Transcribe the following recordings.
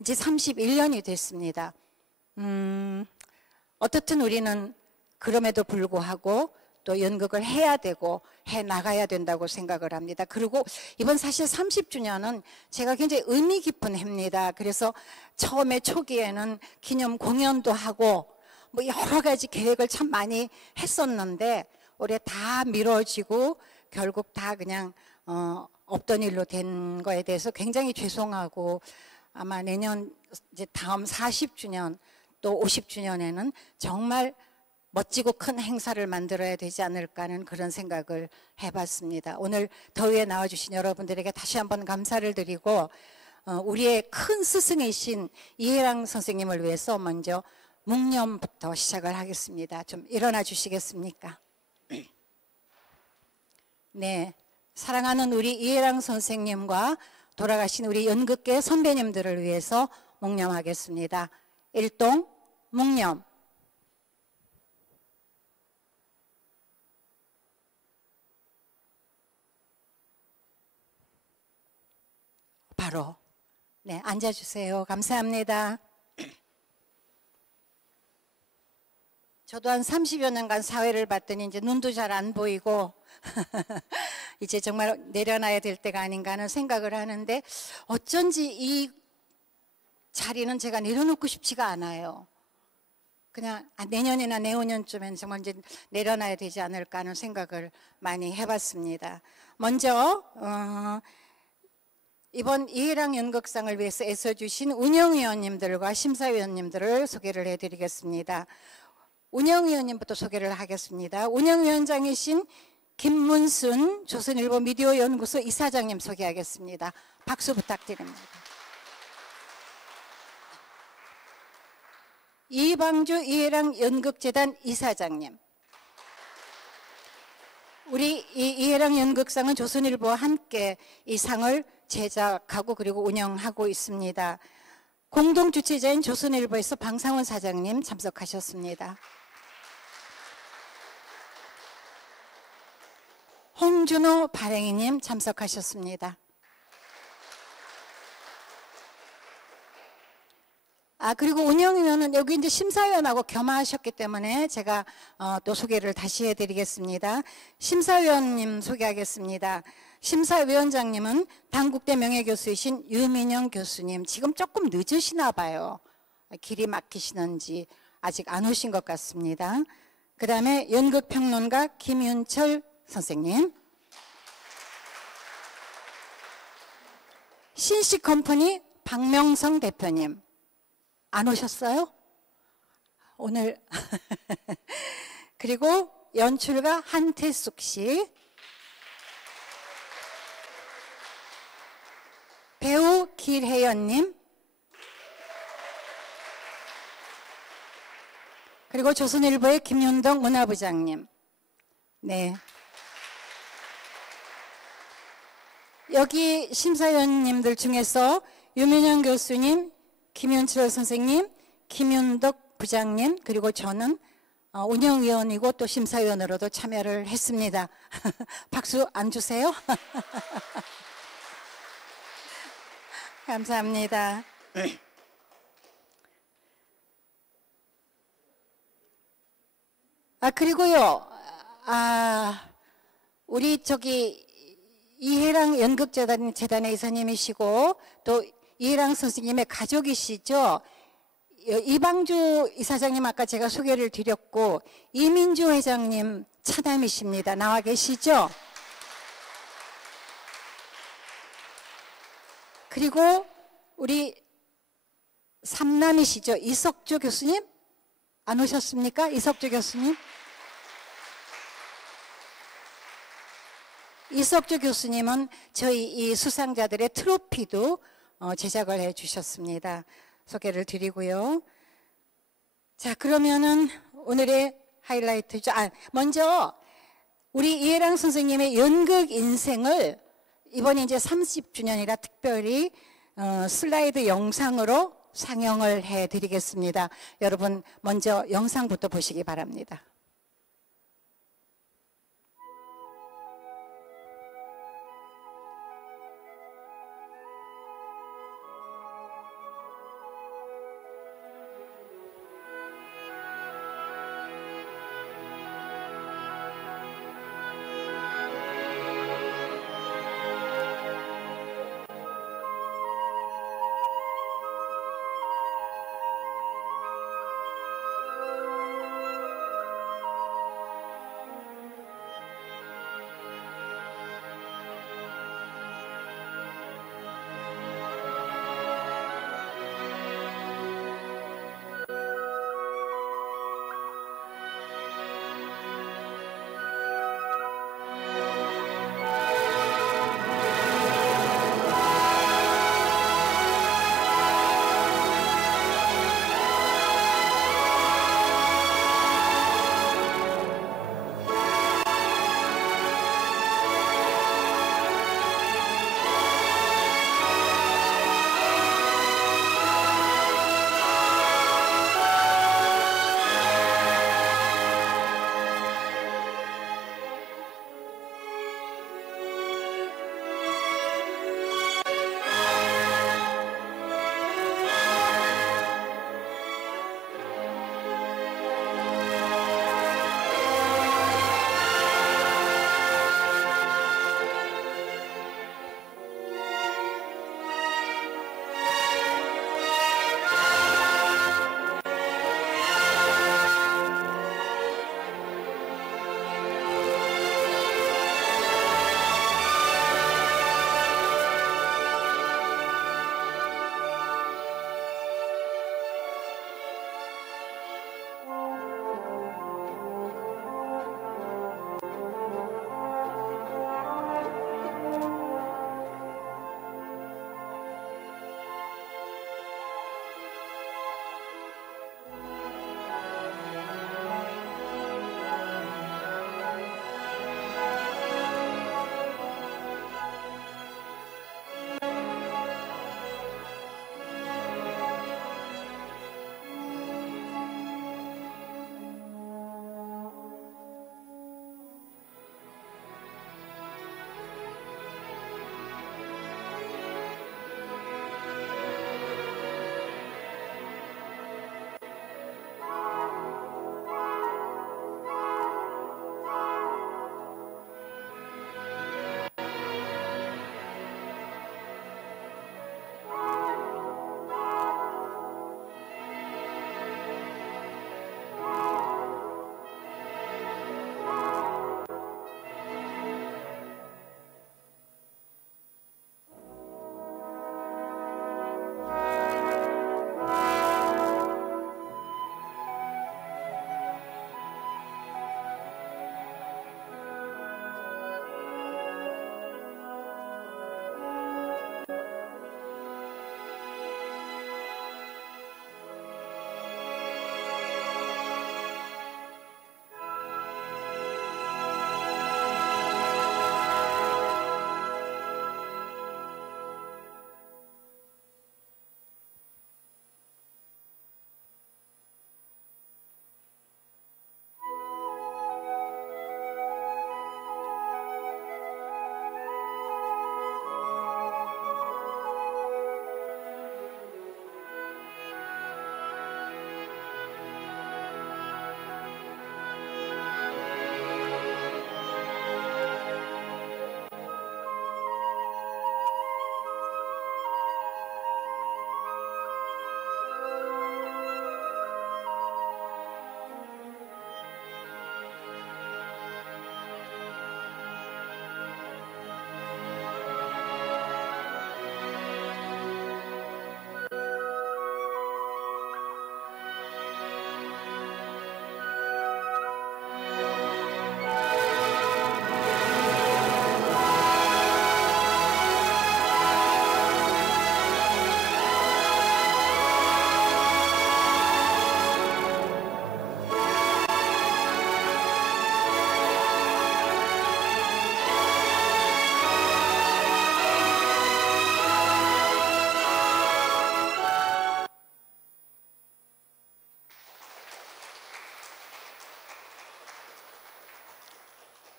이제 31년이 됐습니다. 어떻든 우리는 그럼에도 불구하고 또 연극을 해야 되고 해 나가야 된다고 생각을 합니다. 그리고 이번 사실 30주년은 제가 굉장히 의미 깊은 해입니다. 그래서 처음에 초기에는 기념 공연도 하고 뭐 여러 가지 계획을 참 많이 했었는데 올해 다 미뤄지고 결국 다 그냥 없던 일로 된 거에 대해서 굉장히 죄송하고, 아마 내년 이제 다음 40주년 또 50주년에는 정말 멋지고 큰 행사를 만들어야 되지 않을까 하는 그런 생각을 해봤습니다. 오늘 더위에 나와주신 여러분들에게 다시 한번 감사를 드리고, 우리의 큰 스승이신 이해랑 선생님을 위해서 먼저 묵념부터 시작을 하겠습니다. 좀 일어나 주시겠습니까? 네, 사랑하는 우리 이해랑 선생님과 돌아가신 우리 연극계 선배님들을 위해서 묵념하겠습니다. 일동 묵념. 바로 네, 앉아주세요. 감사합니다. 저도 한 30여 년간 사회를 봤더니 이제 눈도 잘 안 보이고 이제 정말 내려놔야 될 때가 아닌가 하는 생각을 하는데, 어쩐지 이 자리는 제가 내려놓고 싶지가 않아요. 그냥 내년이나 내후년쯤엔 정말 이제 내려놔야 되지 않을까 하는 생각을 많이 해봤습니다. 먼저 이번 이해랑 연극상을 위해서 애써주신 운영위원님들과 심사위원님들을 소개를 해드리겠습니다. 운영위원님부터 소개를 하겠습니다. 운영위원장이신 김문순 조선일보 미디어 연구소 이사장님 소개하겠습니다. 박수 부탁드립니다. 이방주 이해랑 연극재단 이사장님. 우리 이해랑 연극상은 조선일보와 함께 이 상을 제작하고 그리고 운영하고 있습니다. 공동 주최자인 조선일보에서 방상훈 사장님 참석하셨습니다. 홍준호 발행이님 참석하셨습니다. 그리고 운영위원은 여기 이제 심사위원하고 겸하셨기 때문에 제가 또 소개를 다시 해드리겠습니다. 심사위원님 소개하겠습니다. 심사위원장님은 단국대 명예교수이신 유민영 교수님. 지금 조금 늦으시나 봐요. 길이 막히시는지 아직 안 오신 것 같습니다. 그 다음에 연극평론가 김윤철 선생님. 신식컴퍼니 박명성 대표님. 안 오셨어요? 오늘. 그리고 연출가 한태숙 씨. 배우 길혜연님. 그리고 조선일보의 김윤동 문화부장님. 네. 여기 심사위원님들 중에서 유민영 교수님, 김윤철 선생님, 김윤덕 부장님, 그리고 저는 운영위원이고 또 심사위원으로도 참여를 했습니다. 박수 안 주세요? 감사합니다. 그리고요, 우리 이해랑 연극재단의 이사님이시고 또 이해랑 선생님의 가족이시죠. 이방주 이사장님 아까 제가 소개를 드렸고, 이민주 회장님 차남이십니다. 나와 계시죠? 그리고 우리 삼남이시죠. 이석주 교수님? 안 오셨습니까? 이석주 교수님? 이석주 교수님은 저희 이 수상자들의 트로피도 제작을 해 주셨습니다. 소개를 드리고요. 자, 그러면은 오늘의 하이라이트죠. 먼저 우리 이해랑 선생님의 연극 인생을 이번에 이제 30주년이라 특별히 슬라이드 영상으로 상영을 해 드리겠습니다. 여러분 먼저 영상부터 보시기 바랍니다.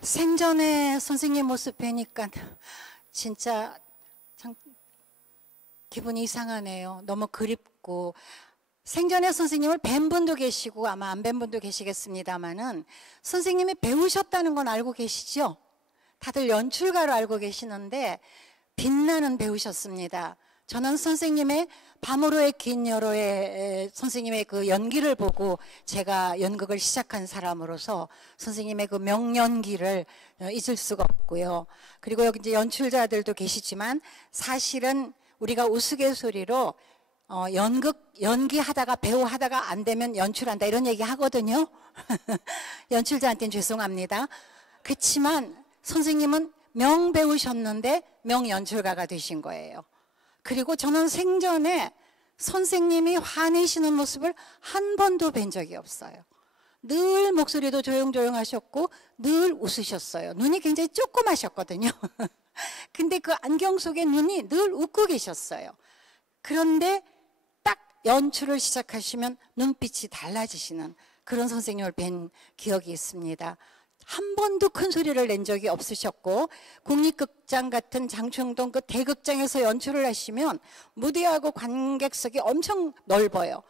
생전에 선생님 모습 뵈니까 진짜 참 기분이 이상하네요. 너무 그립고, 생전에 선생님을 뵌 분도 계시고 아마 안 뵌 분도 계시겠습니다마는 선생님이 배우셨다는 건 알고 계시죠? 다들 연출가로 알고 계시는데 빛나는 배우셨습니다. 저는 선생님의 밤으로의 긴 여로의 선생님의 그 연기를 보고 제가 연극을 시작한 사람으로서 선생님의 그 명연기를 잊을 수가 없고요. 그리고 여기 이제 연출자들도 계시지만 사실은 우리가 우스갯소리로 연기하다가 배우하다가 안 되면 연출한다 이런 얘기 하거든요. 연출자한테는 죄송합니다. 그렇지만 선생님은 명배우셨는데 명연출가가 되신 거예요. 그리고 저는 생전에 선생님이 화내시는 모습을 한 번도 뵌 적이 없어요. 늘 목소리도 조용조용하셨고 늘 웃으셨어요. 눈이 굉장히 조그마셨거든요. 근데 그 안경 속에 눈이 늘 웃고 계셨어요. 그런데 딱 연출을 시작하시면 눈빛이 달라지시는 그런 선생님을 뵌 기억이 있습니다. 한 번도 큰 소리를 낸 적이 없으셨고, 국립극장 같은 장충동 그 대극장에서 연출을 하시면 무대하고 관객석이 엄청 넓어요.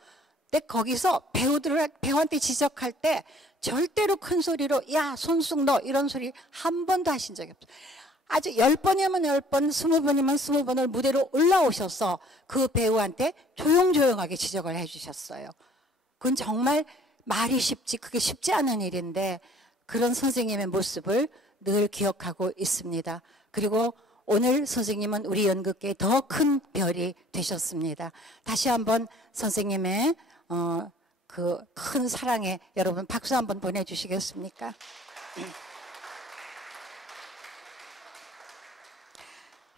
근데 거기서 배우한테 지적할 때 절대로 큰 소리로 야 손숙 너 이런 소리 한 번도 하신 적이 없어요. 아주 10번이면 10번, 20번이면 20번을 무대로 올라오셔서 그 배우한테 조용조용하게 지적을 해주셨어요. 그건 정말 말이 쉽지 그게 쉽지 않은 일인데 그런 선생님의 모습을 늘 기억하고 있습니다. 그리고 오늘 선생님은 우리 연극계의 더 큰 별이 되셨습니다. 다시 한번 선생님의 그 큰 사랑에 여러분 박수 한번 보내주시겠습니까?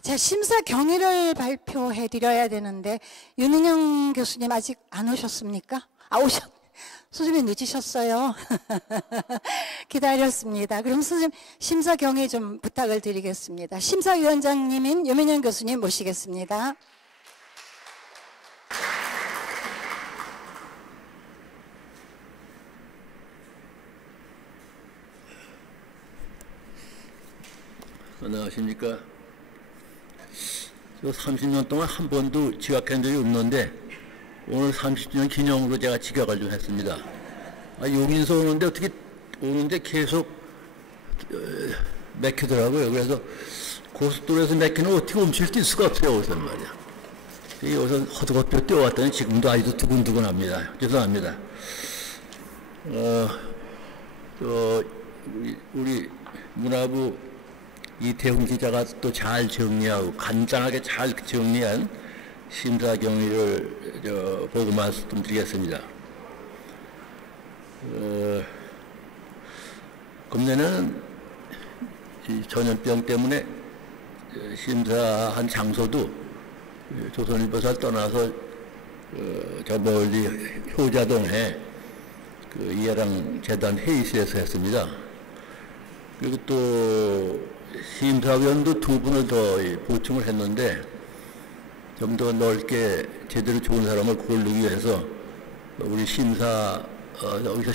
자, 심사 경위를 발표해 드려야 되는데 윤은영 교수님 아직 안 오셨습니까? 선생님 늦으셨어요. 기다렸습니다. 그럼 선생님 심사 경위 좀 부탁을 드리겠습니다. 심사위원장님인 유민영 교수님 모시겠습니다. 안녕하십니까. 30년 동안 한 번도 지각한 적이 없는데 오늘 30주년 기념으로 제가 지각을 좀 했습니다. 용인서 오는데 어떻게 오는데 계속 막히더라고요. 그래서 고속도로에서 막히는 어떻게 멈출 수가 없어요. 우선 말이야. 여기서 허드거피로 뛰어왔더니 지금도 아직도 두근두근합니다. 죄송합니다. 우리 문화부 이태훈 기자가 또 잘 정리하고 간단하게 잘 정리한 심사 경위를 보고 말씀드리겠습니다. 금년에는 전염병 때문에 심사한 장소도 조선일보사를 떠나서 저 멀리 효자동에 그 이해랑 재단 회의실에서 했습니다. 그리고 또 심사위원도 2분을 더 보충을 했는데 좀 더 넓게 제대로 좋은 사람을 고르기 위해서 우리 여기서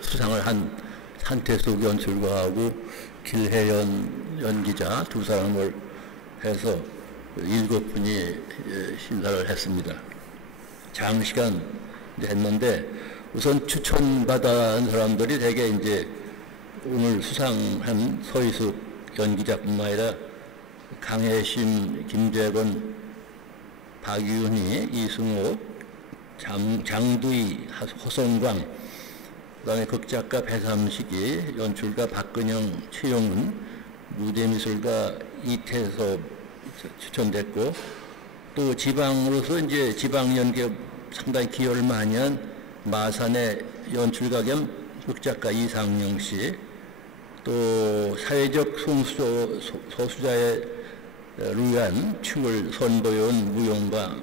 수상을 한 한태숙 연출가하고 길혜연 연기자 2사람을 해서 7분이 심사를 했습니다. 장시간 했는데 우선 추천받은 사람들이 대개 이제 오늘 수상한 서희숙 연기자뿐만 아니라 강혜심, 김재건, 박유은희, 이승옥, 장두희, 허성광, 그다음에 극작가 배삼식이, 연출가 박근영, 최용은, 무대미술가 이태섭 추천됐고 또 지방으로서 이제 지방 연기에 상당히 기여를 많이 한 마산의 연출가 겸 극작가 이상영 씨, 또 사회적 소수자의 루안 춤을 선보여온 무용가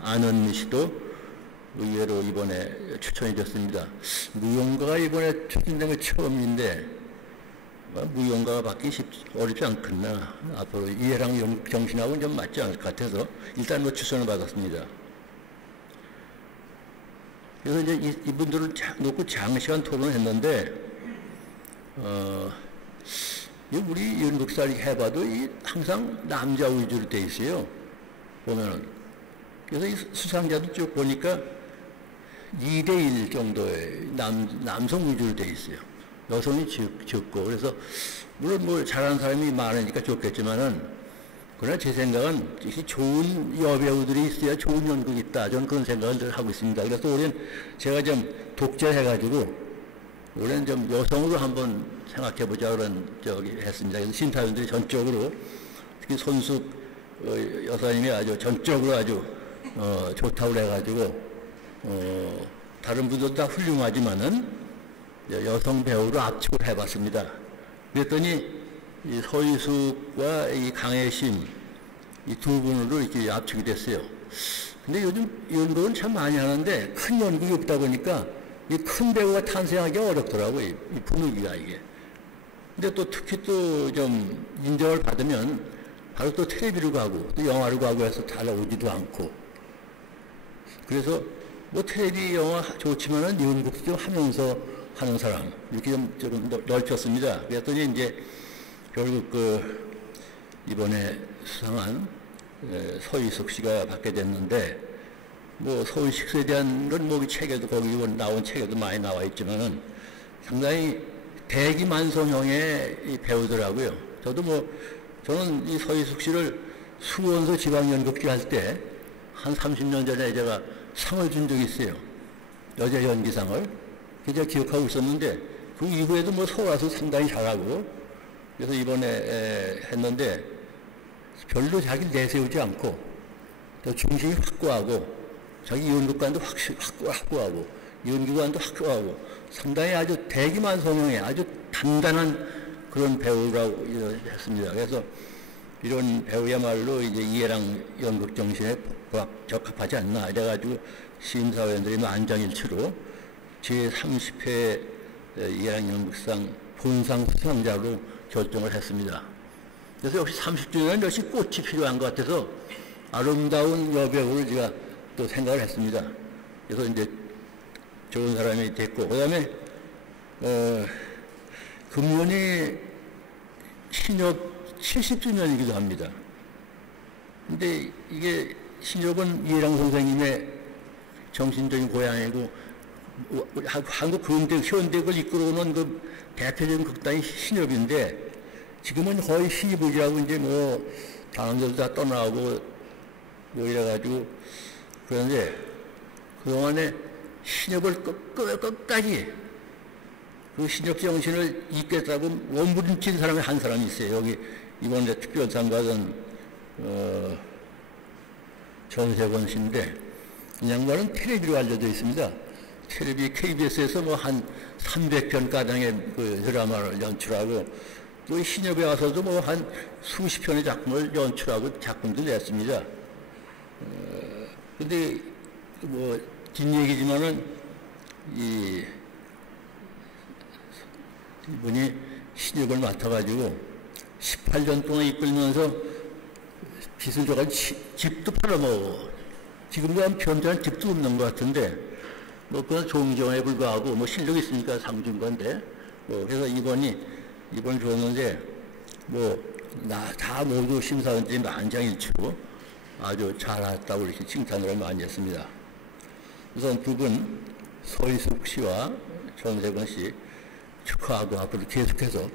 안은미 씨도 의외로 이번에 추천이 됐습니다. 무용가가 이번에 추천된 게 처음인데 무용가가 받기 어렵지 않겠나. 앞으로 이해랑 정신하고는 좀 맞지 않을 것 같아서 일단 추천을 받았습니다. 그래서 이제 이분들을 놓고 장시간 토론을 했는데 우리 연극사를 해봐도 항상 남자 위주로 돼 있어요. 보면은. 그래서 이 수상자도 쭉 보니까 2대1 정도의 남성 위주로 돼 있어요. 여성이 적고. 그래서, 물론 뭐 잘하는 사람이 많으니까 좋겠지만은, 그러나 제 생각은 좋은 여배우들이 있어야 좋은 연극이 있다. 저는 그런 생각을 늘 하고 있습니다. 그래서 올해는 제가 좀 독재해가지고, 올해는 좀 여성으로 한번 생각해보자 그런 했습니다. 그래서 심사위원들이 전적으로, 특히 손숙 여사님이 아주 전적으로 아주 좋다고 해가지고, 다른 분들도 다 훌륭하지만은 여성 배우로 압축을 해봤습니다. 그랬더니 이 서희숙과 이 강혜심 이 두 분으로 이렇게 압축이 됐어요. 근데 요즘 연극은 참 많이 하는데 큰 연극이 없다 보니까 이 큰 배우가 탄생하기 어렵더라고요. 이 분위기가 이게. 근데 또 특히 또 좀 인정을 받으면 바로 또 텔레비로 가고 또 영화로 가고 해서 잘 오지도 않고. 그래서 뭐 텔레비 영화 좋지만은 연극도 좀 하면서 하는 사람 이렇게 좀 넓혔습니다. 그랬더니 이제 결국 이번에 수상한 서희숙 씨가 받게 됐는데, 뭐 서희숙에 대한 건 뭐 책에도 거기 나온 책에도 많이 나와 있지만은 상당히 대기만성형의 이 배우더라고요. 저는 이 서희숙 씨를 수원서 지방연극제 할 때 한 30년 전에 제가 상을 준 적이 있어요. 여자 연기상을. 그래서 기억하고 있었는데 그 이후에도 뭐 서울 와서 상당히 잘하고, 그래서 이번에 했는데 별로 자기를 내세우지 않고 또 중심이 확고하고 자기 연극관도 확고하고 연기관도 확고하고 상당히 아주 대기만성형의 아주 단단한 그런 배우라고 했습니다. 그래서 이런 배우야말로 이제 이해랑 연극 정신에 적합하지 않나 이래가지고 심사위원들이 만장일치로 제30회 이해랑 연극상 본상 수상자로 결정을 했습니다. 그래서 역시 30주년은 역시 꽃이 필요한 것 같아서 아름다운 여배우를 제가 또 생각을 했습니다. 그래서 이제 좋은 사람이 됐고, 그 다음에 금년이 신협 70주년이기도 합니다. 근데 이게 신협은 이해랑 선생님의 정신적인 고향이고 한국 현대극을 이끌어오는 그 대표적인 극단이 신협인데, 지금은 거의 신입부지하고 이제 뭐 단원들도 다 떠나고 뭐 이래가지고 그런데 그동안에 신협을 끝까지 그 신협 정신을 이끌겠다고 몸부림친 사람이 한 사람이 있어요. 여기 이번에 특별상 받은 전세권 씨인데 이 양반은 텔레비로 알려져 있습니다. 텔레비 KBS에서 뭐 한 300편 가량의 그 드라마를 연출하고 또 신협에 와서도 뭐 한 수십 편의 작품을 연출하고 작품도 냈습니다. 근데 뭐 뒷얘기지만은 이분이 신협을 맡아가지고 18년 동안 이끌면서 빚을 줘가지고 집도 팔아먹어. 지금도 한 편지한 집도 없는 것 같은데 뭐 그건 종정에 불과하고 뭐 실력이 있으니까 상 준 건데 뭐 그래서 이번 줬는데 뭐 다 모두 심사위원들이 만장일치로 아주 잘했다고 이렇게 칭찬을 많이 했습니다. 우선 두 분 서희숙 씨와 전세권 씨 축하하고 앞으로 계속해서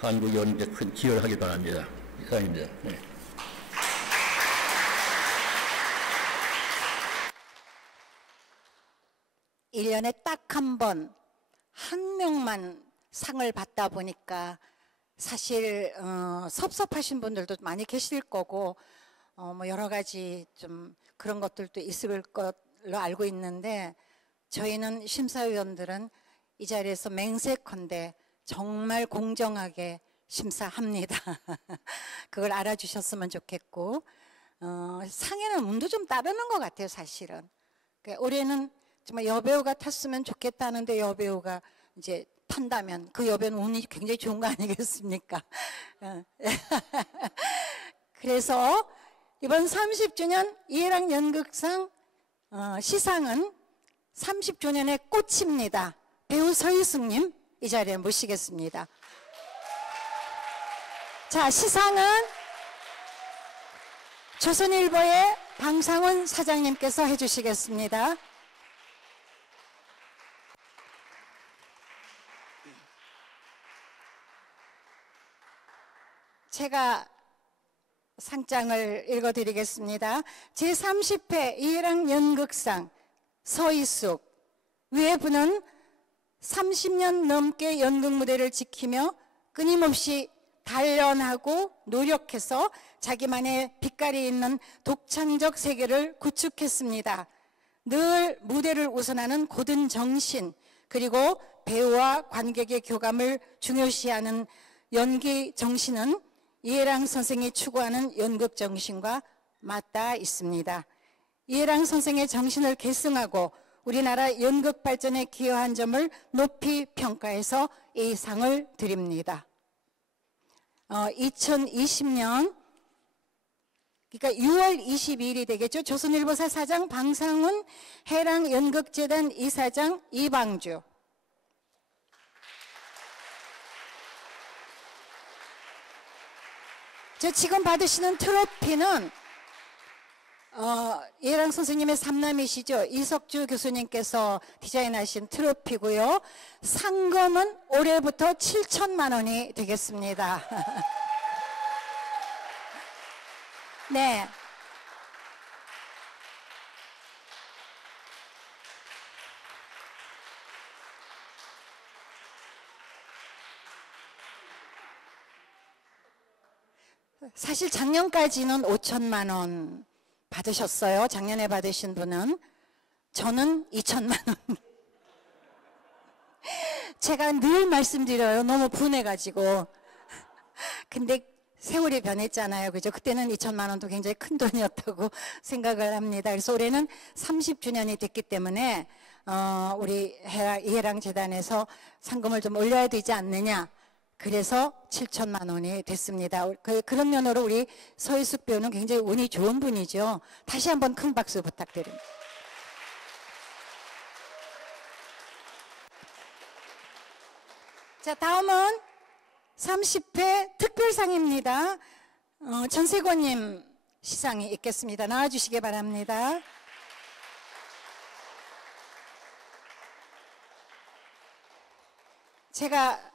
한국 연극에 큰 기여를 하기 바랍니다. 이상입니다. 네. 일 년에 딱 한 번, 한 명만 상을 받다 보니까 사실 섭섭하신 분들도 많이 계실 거고 뭐 여러 가지 좀 그런 것들도 있을 걸로 알고 있는데, 저희는 심사위원들은 이 자리에서 맹세컨대 정말 공정하게 심사합니다. 그걸 알아주셨으면 좋겠고, 상에는 운도 좀 따르는 것 같아요, 사실은. 그러니까 올해는 정말 여배우가 탔으면 좋겠다는데 여배우가 이제 탄다면 그 여배우는 운이 굉장히 좋은 거 아니겠습니까? 그래서 이번 30주년 이해랑 연극상 시상은 30주년의 꽃입니다. 배우 서희숙님 이 자리에 모시겠습니다. 자, 시상은 조선일보의 방상훈 사장님께서 해주시겠습니다. 제가 상장을 읽어드리겠습니다. 제30회 이해랑 연극상 서희숙. 위의 분은 30년 넘게 연극 무대를 지키며 끊임없이 단련하고 노력해서 자기만의 빛깔이 있는 독창적 세계를 구축했습니다. 늘 무대를 우선하는 고든 정신, 그리고 배우와 관객의 교감을 중요시하는 연기 정신은 이해랑 선생이 추구하는 연극 정신과 맞닿아 있습니다. 이해랑 선생의 정신을 계승하고 우리나라 연극 발전에 기여한 점을 높이 평가해서 이 상을 드립니다. 2020년 그러니까 6월 22일이 되겠죠. 조선일보사 사장 방상훈, 해랑연극재단 이사장 이방주. 저 지금 받으시는 트로피는 이해랑 선생님의 삼남이시죠. 이석주 교수님께서 디자인하신 트로피고요. 상금은 올해부터 7천만 원이 되겠습니다. 네. 사실 작년까지는 5천만 원 받으셨어요. 작년에 받으신 분은. 저는 2천만 원. 제가 늘 말씀드려요. 너무 분해가지고. 근데 세월이 변했잖아요. 그죠? 그때는 2천만 원도 굉장히 큰 돈이었다고 생각을 합니다. 그래서 올해는 30주년이 됐기 때문에 우리 이해랑 재단에서 상금을 좀 올려야 되지 않느냐. 그래서 7천만 원이 됐습니다. 그런 면으로 우리 서희숙 배우는 굉장히 운이 좋은 분이죠. 다시 한번 큰 박수 부탁드립니다. 자, 다음은 30회 특별상입니다. 전세권님 시상이 있겠습니다. 나와주시기 바랍니다. 제가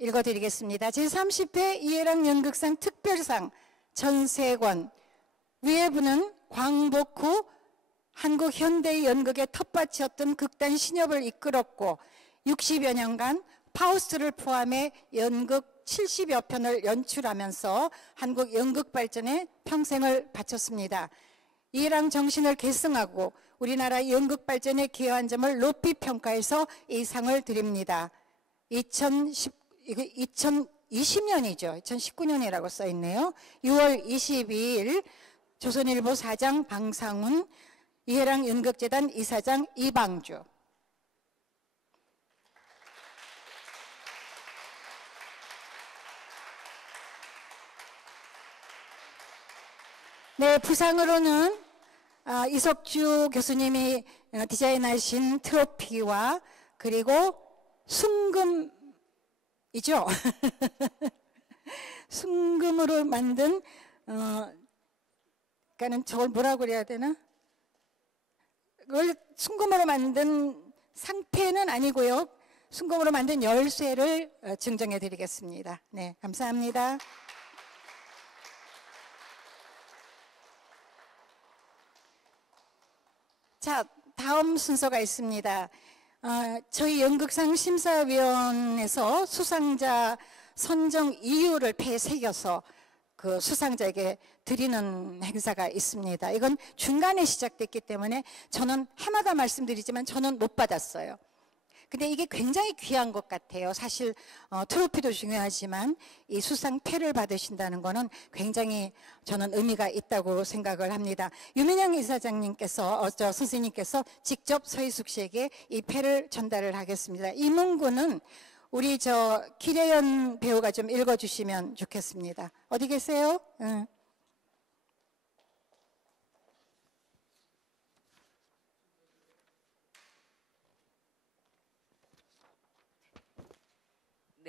읽어드리겠습니다. 제30회 이해랑 연극상 특별상 전세권. 위의 분은 광복 후 한국 현대 연극의 텃밭이었던 극단 신협을 이끌었고 60여 년간 파우스트를 포함해 연극 70여 편을 연출하면서 한국 연극 발전에 평생을 바쳤습니다. 이해랑 정신을 계승하고 우리나라 연극 발전에 기여한 점을 높이 평가해서 이 상을 드립니다. 2020년이죠. 2019년이라고 써 있네요. 6월 22일 조선일보 사장 방상훈, 이해랑 연극재단 이사장 이방주. 네, 부상으로는 이석주 교수님이 디자인하신 트로피와 그리고 순금이죠. 순금으로 만든 그러니까는 저걸 뭐라고 그래야 되나? 그걸 순금으로 만든 상패는 아니고요. 순금으로 만든 열쇠를 증정해 드리겠습니다. 네, 감사합니다. 자, 다음 순서가 있습니다. 저희 연극상 심사위원회에서 수상자 선정 이유를 폐에 새겨서 그 수상자에게 드리는 행사가 있습니다. 이건 중간에 시작됐기 때문에 저는 해마다 말씀드리지만 저는 못 받았어요. 근데 이게 굉장히 귀한 것 같아요. 사실 트로피도 중요하지만 이 수상패를 받으신다는 거는 굉장히 저는 의미가 있다고 생각을 합니다. 유민영 이사장님께서 선생님께서 직접 서희숙 씨에게 이 패를 전달을 하겠습니다. 이 문구는 우리 기래연 배우가 좀 읽어주시면 좋겠습니다. 어디 계세요? 응.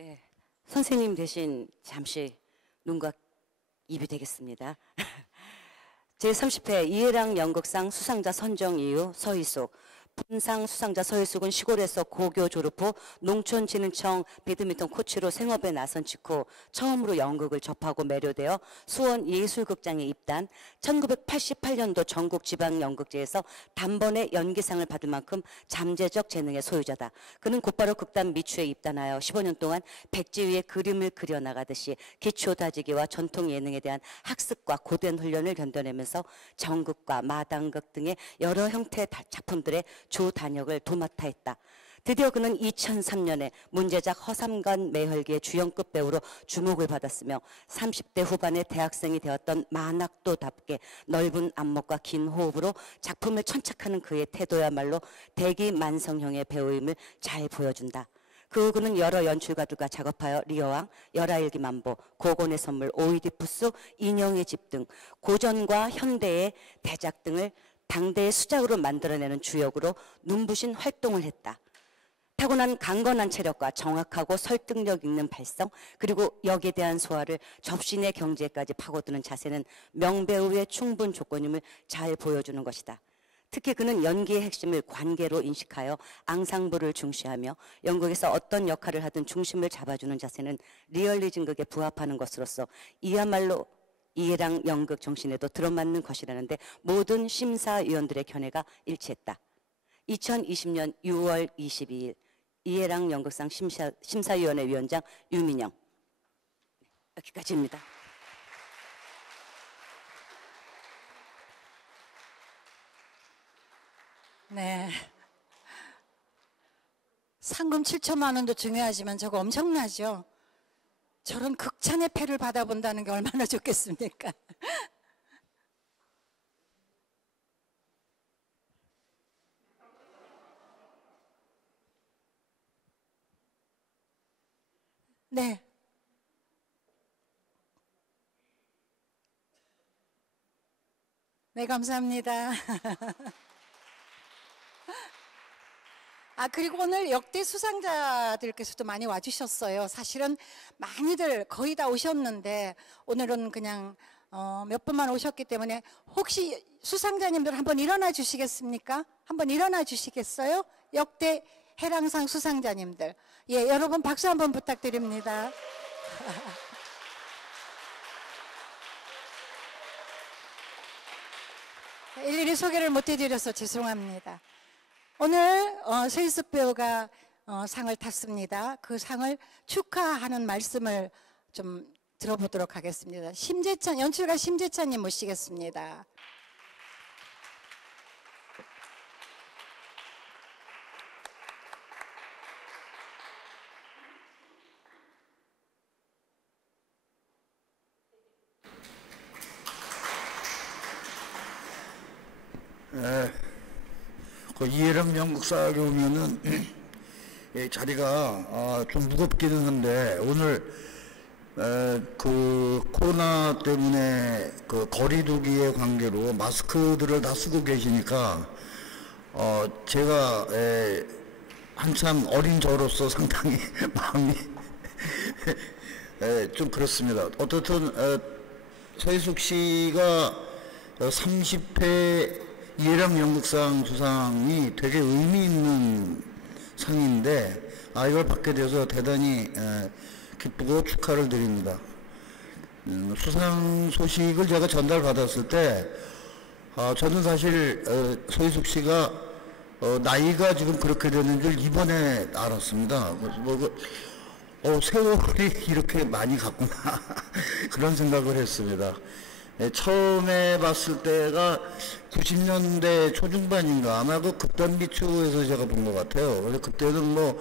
네, 선생님 대신 잠시 눈과 입이 되겠습니다. 제30회 이해랑 연극상 수상자 선정 이후 서희숙. 분상 수상자 서희숙은 시골에서 고교 졸업 후 농촌진흥청 배드민턴 코치로 생업에 나선 직후 처음으로 연극을 접하고 매료되어 수원예술극장에 입단, 1988년도 전국지방연극제에서 단번에 연기상을 받을 만큼 잠재적 재능의 소유자다. 그는 곧바로 극단 미추에 입단하여 15년 동안 백지 위에 그림을 그려나가듯이 기초 다지기와 전통 예능에 대한 학습과 고된 훈련을 견뎌내면서 정극과 마당극 등의 여러 형태의 작품들의 주 단역을 도맡아 했다. 드디어 그는 2003년에 문제작 허삼관 매혈기의 주연급 배우로 주목을 받았으며 30대 후반의 대학생이 되었던 만학도답게 넓은 안목과 긴 호흡으로 작품을 천착하는 그의 태도야말로 대기만성형의 배우임을 잘 보여준다. 그 후 그는 여러 연출가들과 작업하여 리어왕, 열하일기 만보, 고곤의 선물, 오이디푸스, 인형의 집 등 고전과 현대의 대작 등을 당대의 수작으로 만들어내는 주역으로 눈부신 활동을 했다. 타고난 강건한 체력과 정확하고 설득력 있는 발성, 그리고 역에 대한 소화를 접신의 경지에까지 파고드는 자세는 명배우의 충분 조건임을 잘 보여주는 것이다. 특히 그는 연기의 핵심을 관계로 인식하여 앙상블을 중시하며 연극에서 어떤 역할을 하든 중심을 잡아주는 자세는 리얼리즘극에 부합하는 것으로서 이야말로 이해랑 연극 정신에도 들어맞는 것이라는데 모든 심사위원들의 견해가 일치했다. 2020년 6월 22일 이해랑 연극상 심사위원회 위원장 유민영. 여기까지입니다. 네. 상금 7천만 원도 중요하지만 저거 엄청나죠? 저런 극찬의 패를 받아본다는 게 얼마나 좋겠습니까? 네. 네, 감사합니다. 그리고 오늘 역대 수상자들께서도 많이 와주셨어요. 사실은 많이들 거의 다 오셨는데 오늘은 그냥 몇 분만 오셨기 때문에 혹시 수상자님들 한번 일어나 주시겠습니까? 한번 일어나 주시겠어요? 역대 해랑상 수상자님들. 예, 여러분 박수 한번 부탁드립니다. 일일이 소개를 못 해드려서 죄송합니다. 오늘 서희숙 배우가 상을 탔습니다. 그 상을 축하하는 말씀을 좀 들어보도록 하겠습니다. 심재찬, 연출가 심재찬님 모시겠습니다. 그 이해랑 연극사에 오면은 자리가 좀 무겁기는 한데 오늘 그 코로나 때문에 그 거리두기의 관계로 마스크들을 다 쓰고 계시니까 제가 한참 어린 저로서 상당히 마음이 좀 그렇습니다. 어떻든 서희숙 씨가 30회 이해랑 연극상 수상이 되게 의미 있는 상인데 이걸 받게 돼서 대단히 기쁘고 축하를 드립니다. 수상 소식을 제가 전달받았을 때 저는 사실 서희숙 씨가 나이가 지금 그렇게 되는 줄 이번에 알았습니다. 세월이 이렇게 많이 갔구나 그런 생각을 했습니다. 처음에 봤을 때가 90년대 초중반인가 아마 그 극단 미추에서 제가 본 것 같아요. 그래서 그때는 뭐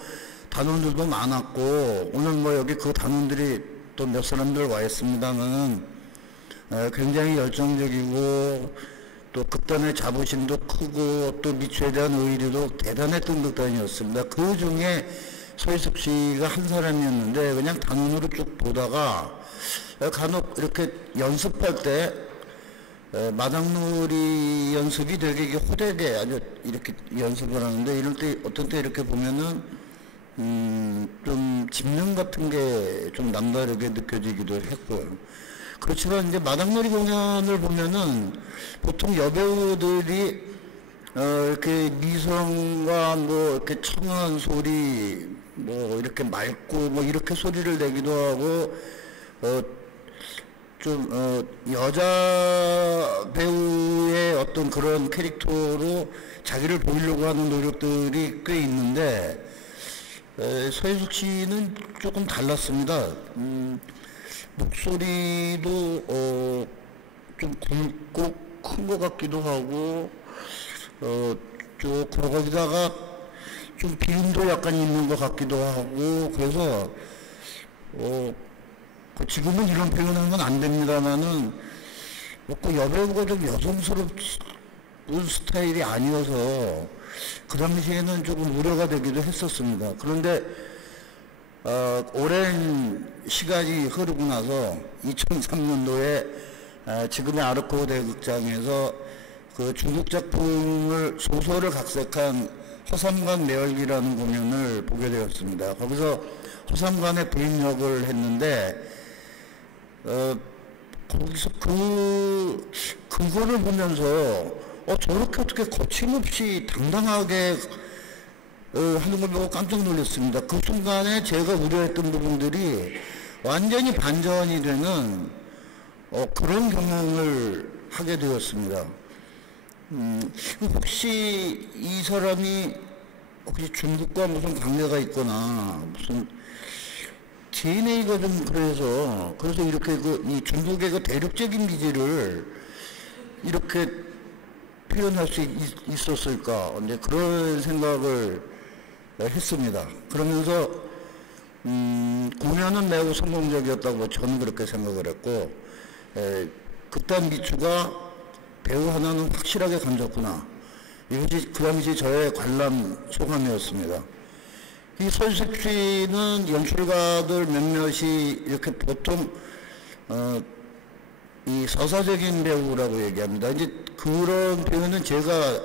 단원들도 많았고 오늘 뭐 여기 그 단원들이 또 몇 사람들 와 있습니다만은 굉장히 열정적이고 또 극단의 자부심도 크고 또 미추에 대한 의리도 대단했던 극단이었습니다. 그 중에 서희숙 씨가 한 사람이었는데 그냥 단원으로 쭉 보다가 간혹 이렇게 연습할 때 마당놀이 연습이 되게 호되게 아주 이렇게 연습을 하는데 이럴 때 어떤 때 이렇게 보면은 좀 집념 같은 게 좀 남다르게 느껴지기도 했고요. 그렇지만 이제 마당놀이 공연을 보면은 보통 여배우들이 이렇게 미성과 뭐 이렇게 청한 소리, 뭐 이렇게 맑고 뭐 이렇게 소리를 내기도 하고 여자 배우의 어떤 그런 캐릭터로 자기를 보이려고 하는 노력들이 꽤 있는데 서희숙 씨는 조금 달랐습니다. 목소리도 좀 굵고 큰 것 같기도 하고 조금 거기다가 좀 비음도 약간 있는 것 같기도 하고 그래서 지금은 이런 표현하면 안 됩니다만은 여배우가 좀 여성스러운 스타일이 아니어서 그 당시에는 조금 우려가 되기도 했었습니다. 그런데 오랜 시간이 흐르고 나서 2003년도에 지금의 아르코 대극장에서 그 중국 작품을 소설을 각색한 허삼관 매열기라는 공연을 보게 되었습니다. 거기서 허삼관의 부인 역을 했는데 거기서 그거를 보면서 저렇게 어떻게 거침없이 당당하게 하는 걸 보고 깜짝 놀랐습니다. 그 순간에 제가 우려했던 부분들이 완전히 반전이 되는 그런 경험을 하게 되었습니다. 혹시 이 사람이 혹시 중국과 무슨 관계가 있거나 무슨 DNA가 좀 그래서 이렇게 이 중국의 그 대륙적인 기질을 이렇게 표현할 수 있었을까? 이제 그런 생각을 했습니다. 그러면서 공연은 매우 성공적이었다고 저는 그렇게 생각을 했고 그딴 미추가 배우 하나는 확실하게 건졌구나. 이것이 그 당시 저의 관람 소감이었습니다. 이 서희숙 씨는 연출가들 몇몇이 이렇게 보통 이 서사적인 배우라고 얘기합니다. 이제 그런 표현은 제가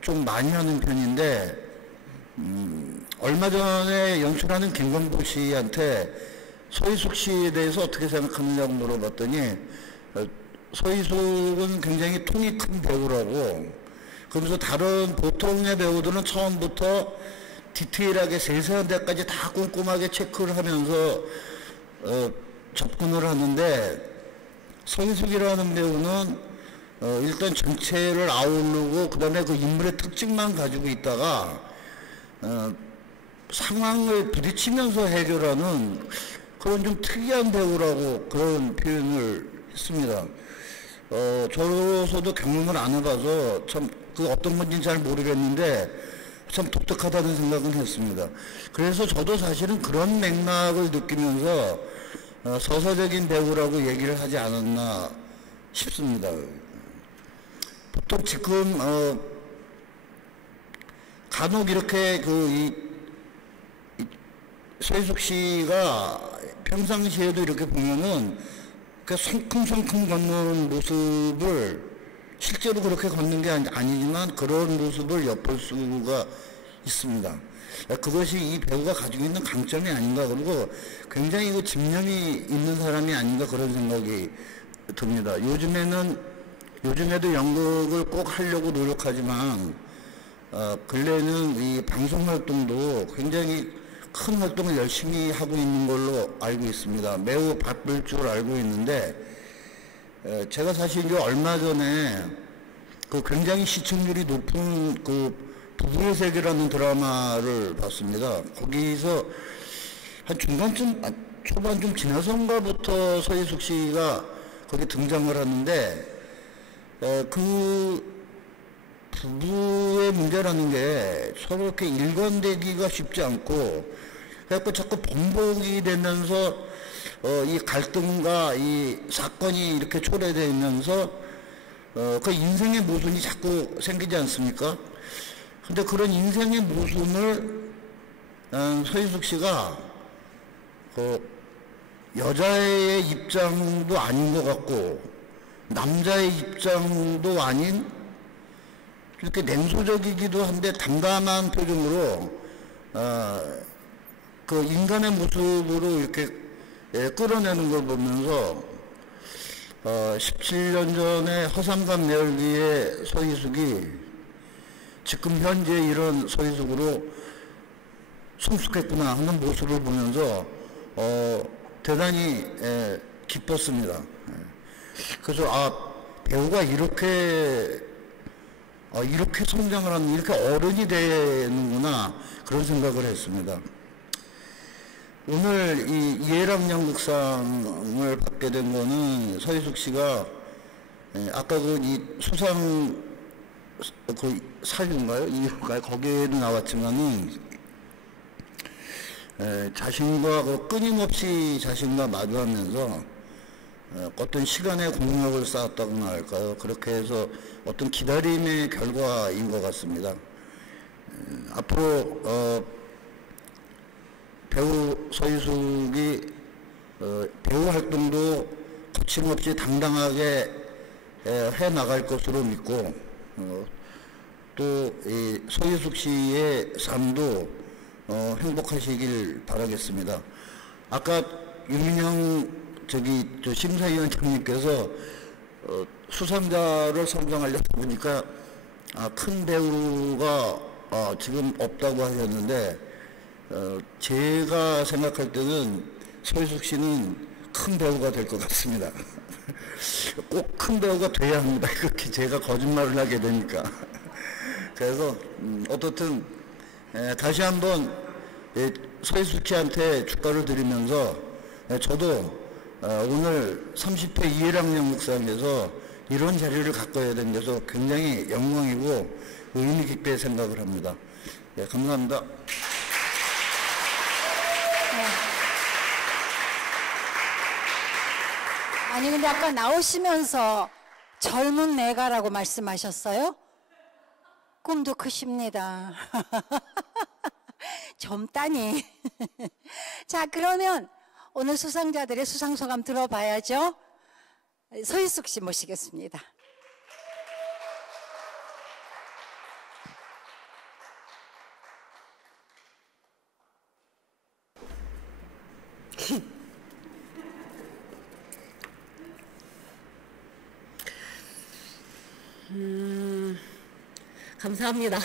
좀 많이 하는 편인데 얼마 전에 연출하는 김광복 씨한테 서희숙 씨에 대해서 어떻게 생각하느냐고 물어봤더니 서희숙은 굉장히 통이 큰 배우라고, 그러면서 다른 보통의 배우들은 처음부터 디테일하게 세세한 데까지 다 꼼꼼하게 체크를 하면서 접근을 하는데 서희숙이라는 배우는 일단 전체를 아우르고 그 다음에 그 인물의 특징만 가지고 있다가 상황을 부딪히면서 해결하는 그런 좀 특이한 배우라고 그런 표현을 했습니다. 저로서도 경험을 안 해봐서 참 그 어떤 건지는 잘 모르겠는데 참 독특하다는 생각은 했습니다. 그래서 저도 사실은 그런 맥락을 느끼면서 서사적인 배우라고 얘기를 하지 않았나 싶습니다. 보통 지금 간혹 이렇게 서희숙 씨가 평상시에도 이렇게 보면은 그 성큼성큼 걷는 모습을 실제로 그렇게 걷는 게 아니지만 그런 모습을 엿볼 수가 있습니다. 그것이 이 배우가 가지고 있는 강점이 아닌가, 그리고 굉장히 그 집념이 있는 사람이 아닌가 그런 생각이 듭니다. 요즘에도 연극을 꼭 하려고 노력하지만 근래는 이 방송 활동도 굉장히 큰 활동을 열심히 하고 있는 걸로 알고 있습니다. 매우 바쁠 줄 알고 있는데 제가 사실 이제 얼마 전에 그 굉장히 시청률이 높은 그 부부의 세계라는 드라마를 봤습니다. 거기서 한 중간쯤, 초반쯤 지나선가부터 서희숙 씨가 거기 등장을 하는데 그 부부의 문제라는 게 서로 이렇게 일관되기가 쉽지 않고 그래갖고 자꾸 번복이 되면서 이 갈등과 이 사건이 이렇게 초래되면서 그 인생의 모순이 자꾸 생기지 않습니까? 근데 그런 인생의 모순을 서희숙 씨가 여자의 입장도 아닌 것 같고 남자의 입장도 아닌 이렇게 냉소적이기도 한데 담담한 표정으로 그 인간의 모습으로 이렇게 끌어내는 걸 보면서 17년 전에 허삼간 매열기의 서희숙이 지금 현재 이런 서희숙으로 성숙했구나 하는 모습을 보면서 대단히 기뻤습니다. 그래서 배우가 이렇게 성장을 하는, 이렇게 어른이 되는구나, 그런 생각을 했습니다. 오늘 이 이해람 연극상을 받게 된 거는 서희숙 씨가 아까 이 수상 사유인가요? 이유가 거기에도 나왔지만은 자신과 끊임없이 자신과 마주하면서 어떤 시간의 공력을 쌓았다고나 할까요? 그렇게 해서 어떤 기다림의 결과인 것 같습니다. 앞으로 배우 서희숙이 배우 활동도 거침없이 당당하게 해 나갈 것으로 믿고 또 이 서희숙 씨의 삶도 행복하시길 바라겠습니다. 아까 유민영 심사위원장님께서 수상자를 선정하려다 보니까 큰 배우가 지금 없다고 하셨는데 제가 생각할 때는 서희숙 씨는 큰 배우가 될 것 같습니다. 꼭 큰 배우가 돼야 합니다. 그렇게 제가 거짓말을 하게 되니까. 그래서 어떻든 다시 한번 서희숙 씨한테 축하를 드리면서 저도 오늘 30회 이해랑 연극상에서 이런 자리를 가꿔야 된 데서 굉장히 영광이고 의미 깊게 생각을 합니다. 네, 감사합니다. 아니 근데 아까 나오시면서 젊은 내가라고 말씀하셨어요? 꿈도 크십니다. 젊다니. 자, 그러면 오늘 수상자들의 수상소감 들어봐야죠. 서희숙 씨 모시겠습니다. 감사합니다.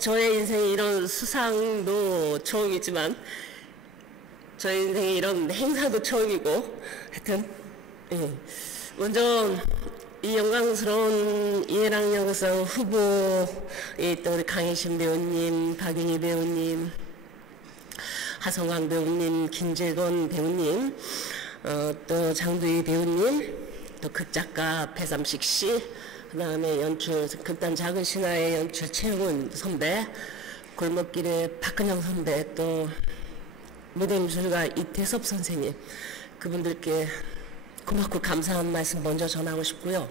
저의 인생에 이런 수상도 처음이지만 저의 인생에 이런 행사도 처음이고 하여튼 먼저 이 영광스러운 이해랑 연극상 후보에 있던 우리 강혜신 배우님, 박윤희 배우님, 하성광 배우님, 김재건 배우님, 또 장두희 배우님, 또 극작가 배삼식 씨, 그 다음에 연출, 극단 작은 신화의 연출 최영훈 선배, 골목길의 박근영 선배, 또 무대미술가 이태섭 선생님, 그분들께 고맙고 감사한 말씀 먼저 전하고 싶고요.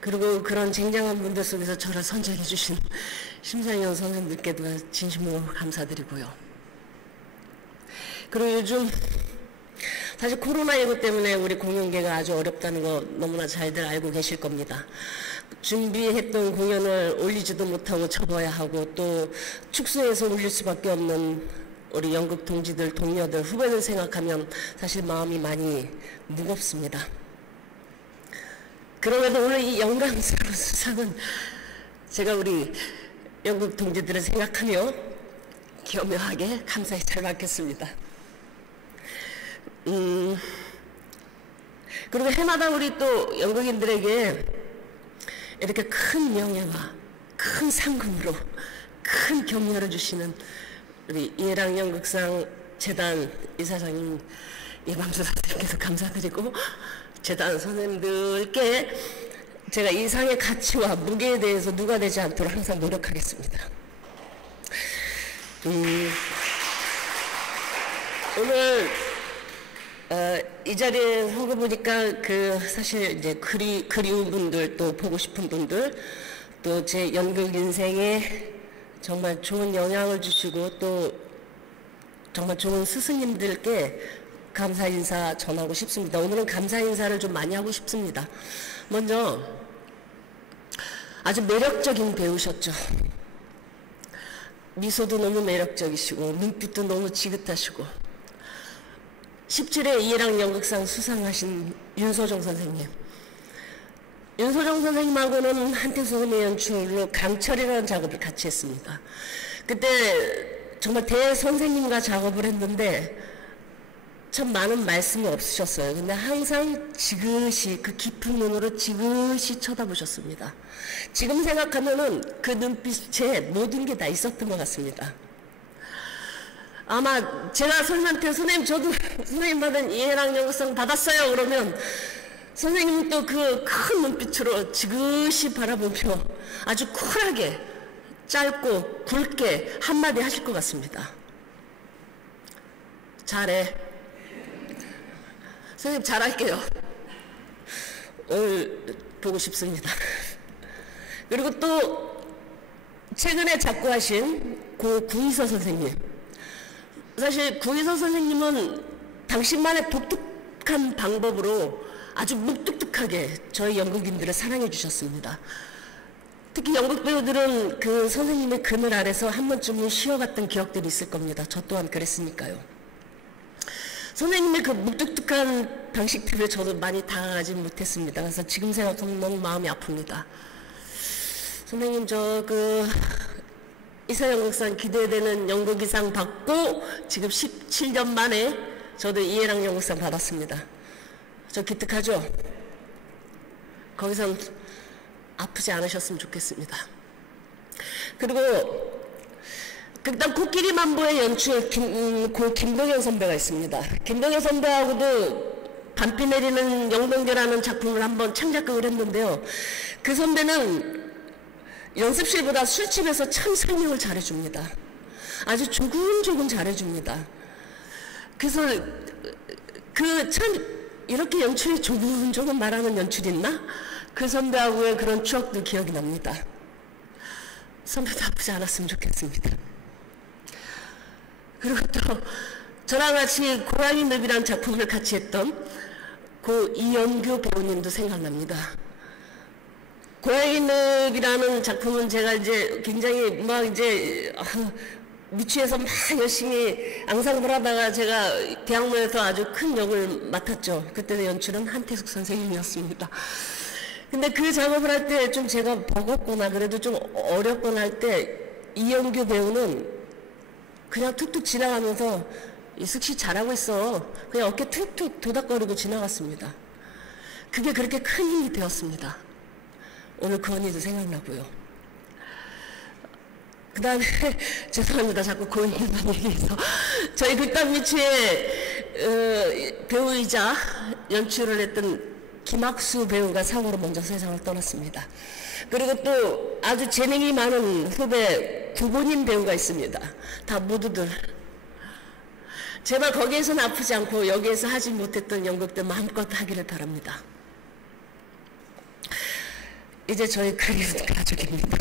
그리고 그런 쟁쟁한 분들 속에서 저를 선정해 주신 심사위원 선생님들께도 진심으로 감사드리고요. 그리고 요즘 사실 코로나19 때문에 우리 공연계가 아주 어렵다는 거 너무나 잘들 알고 계실 겁니다. 준비했던 공연을 올리지도 못하고 접어야 하고 또 축소해서 올릴 수밖에 없는 우리 연극 동지들, 동료들, 후배들 생각하면 사실 마음이 많이 무겁습니다. 그럼에도 오늘 이 영광스러운 수상은 제가 우리 연극 동지들을 생각하며 겸허하게 감사히 잘 받겠습니다. 그리고 해마다 우리 또 연극인들에게 이렇게 큰 명예와 큰 상금으로 큰 격려를 주시는 우리 이해랑 연극상 재단 이사장님, 이방수 선생님께서 감사드리고 재단 선생님들께 제가 이 상의 가치와 무게에 대해서 누가 되지 않도록 항상 노력하겠습니다. 오늘 이 자리에 서고 보니까 사실 이제 그리운 분들, 또 보고 싶은 분들, 또 제 연극 인생에 정말 좋은 영향을 주시고 또 정말 좋은 스승님들께 감사 인사 전하고 싶습니다. 오늘은 감사 인사를 좀 많이 하고 싶습니다. 먼저 아주 매력적인 배우셨죠. 미소도 너무 매력적이시고 눈빛도 너무 지긋하시고 17회 이해랑 연극상 수상하신 윤소정 선생님. 윤소정 선생님하고는 한태숙 선생님의 연출로 강철이라는 작업을 같이 했습니다. 그때 정말 대선생님과 작업을 했는데 참 많은 말씀이 없으셨어요. 근데 항상 지그시 그 깊은 눈으로 지그시 쳐다보셨습니다. 지금 생각하면은 그 눈빛에 모든 게 다 있었던 것 같습니다. 아마 제가 선생님한테 선생님 저도 선생님 받은 이해랑 연극상 받았어요 그러면 선생님은 또 그 큰 눈빛으로 지그시 바라보며 아주 쿨하게 짧고 굵게 한마디 하실 것 같습니다. 잘해. 선생님 잘할게요. 오늘 보고 싶습니다. 그리고 또 최근에 작고하신 고 구이서 선생님. 사실 구이서 선생님은 당신만의 독특한 방법으로 아주 묵뚝뚝하게 저희 연극인들을 사랑해 주셨습니다. 특히 연극 배우들은 그 선생님의 그늘 아래서 한 번쯤은 쉬어갔던 기억들이 있을 겁니다. 저 또한 그랬으니까요. 선생님의 그 묵뚝뚝한 방식들을 저도 많이 당하지 못했습니다. 그래서 지금 생각하면 너무 마음이 아픕니다. 선생님 저 그 이사연극상 기대되는 연극이상 받고 지금 17년 만에 저도 이해랑 연극상 받았습니다. 저 기특하죠? 거기선 아프지 않으셨으면 좋겠습니다. 그리고 극단 코끼리 만보의 연출 고 김동현 선배가 있습니다. 김동현 선배하고도 밤비 내리는 영동계라는 작품을 한번 창작극을 했는데요. 그 선배는 연습실보다 술집에서 참 설명을 잘해줍니다. 아주 조근조근 잘해줍니다. 그래서 그 참 이렇게 연출이 조근조근 말하는 연출이 있나? 그 선배하고의 그런 추억도 기억이 납니다. 선배도 아프지 않았으면 좋겠습니다. 그리고 또 저랑 같이 고양이 늪이라는 작품을 같이 했던 고 이연규 배우님도 생각납니다. 고양이 늪이라는 작품은 제가 이제 굉장히 막 이제 미취해서 막 열심히 앙상블 하다가 제가 대학로에서 아주 큰 역을 맡았죠. 그때 연출은 한태숙 선생님이었습니다. 근데 그 작업을 할 때 좀 제가 버겁거나 그래도 좀 어렵거나 할 때 이연규 배우는 그냥 툭툭 지나가면서 이숙씨 잘하고 있어. 그냥 어깨 툭툭 도닥거리고 지나갔습니다. 그게 그렇게 큰 힘이 되었습니다. 오늘 그 언니도 생각나고요. 그 다음에 죄송합니다. 자꾸 고인만 얘기해서 저희 극단 미치의 배우이자 연출을 했던 김학수 배우가 사고로 먼저 세상을 떠났습니다. 그리고 또 아주 재능이 많은 후배 구본인 배우가 있습니다. 다 모두들 제발 거기에서는 아프지 않고 여기에서 하지 못했던 연극들 마음껏 하기를 바랍니다. 이제 저희 그리운 가족입니다.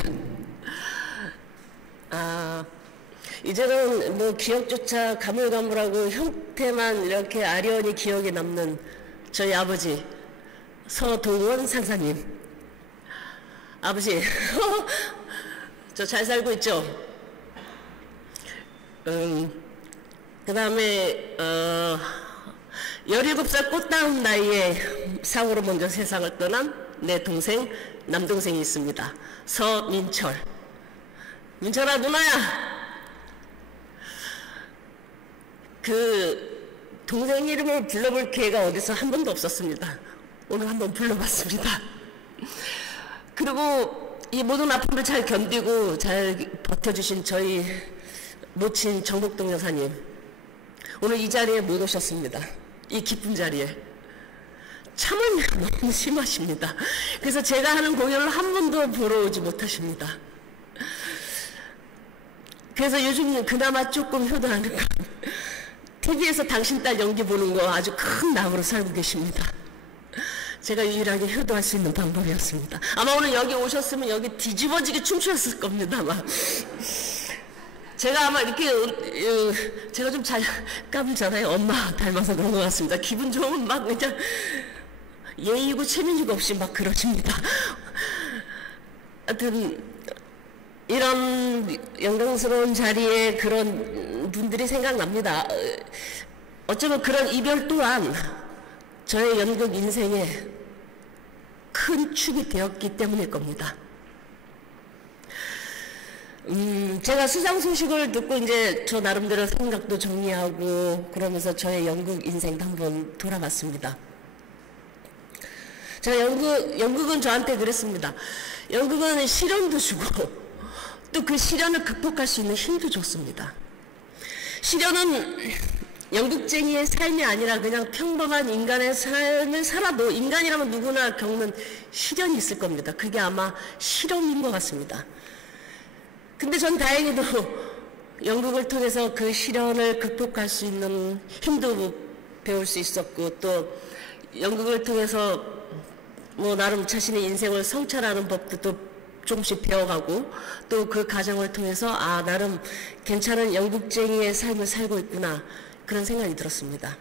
이제는 뭐 기억조차 가물가물하고 형태만 이렇게 아련히 기억에 남는 저희 아버지 서동원 상사님. 아버지 저 잘 살고 있죠? 그 다음에 17살 꽃다운 나이에 사고로 먼저 세상을 떠난 내 동생 남동생이 있습니다. 서민철. 민철아 누나야. 그 동생 이름을 불러볼 기회가 어디서 한 번도 없었습니다. 오늘 한번 불러봤습니다. 그리고 이 모든 아픔을 잘 견디고 잘 버텨주신 저희 모친 정복동 여사님, 오늘 이 자리에 못 오셨습니다. 이 기쁜 자리에. 참음이 너무 심하십니다. 그래서 제가 하는 공연을 한 번도 보러 오지 못하십니다. 그래서 요즘 그나마 조금 효도하는 건 TV에서 당신 딸 연기 보는 거 아주 큰 낙으로 살고 계십니다. 제가 유일하게 효도할 수 있는 방법이었습니다. 아마 오늘 여기 오셨으면 여기 뒤집어지게 춤추었을 겁니다. 아마. 제가 아마 이렇게 제가 좀 잘 까불잖아요. 엄마 닮아서 그런 것 같습니다. 기분 좋으면 막 그냥 예의고 체면이고 없이 막 그러십니다. 하여튼 이런 영광스러운 자리에 그런 분들이 생각납니다. 어쩌면 그런 이별 또한 저의 연극 인생에 큰 축이 되었기 때문일 겁니다. 제가 수상 소식을 듣고 이제 저 나름대로 생각도 정리하고 그러면서 저의 연극 인생도 한번 돌아봤습니다. 제가 연극은 저한테 그랬습니다. 연극은 시련도 주고 또 그 시련을 극복할 수 있는 힘도 줬습니다. 시련은 연극쟁이의 삶이 아니라 그냥 평범한 인간의 삶을 살아도 인간이라면 누구나 겪는 시련이 있을 겁니다. 그게 아마 실험인 것 같습니다. 근데 전 다행히도 연극을 통해서 그 시련을 극복할 수 있는 힘도 배울 수 있었고 또 연극을 통해서 뭐 나름 자신의 인생을 성찰하는 법도 또 조금씩 배워가고 또 그 과정을 통해서 아 나름 괜찮은 연극쟁이의 삶을 살고 있구나 그런 생각이 들었습니다.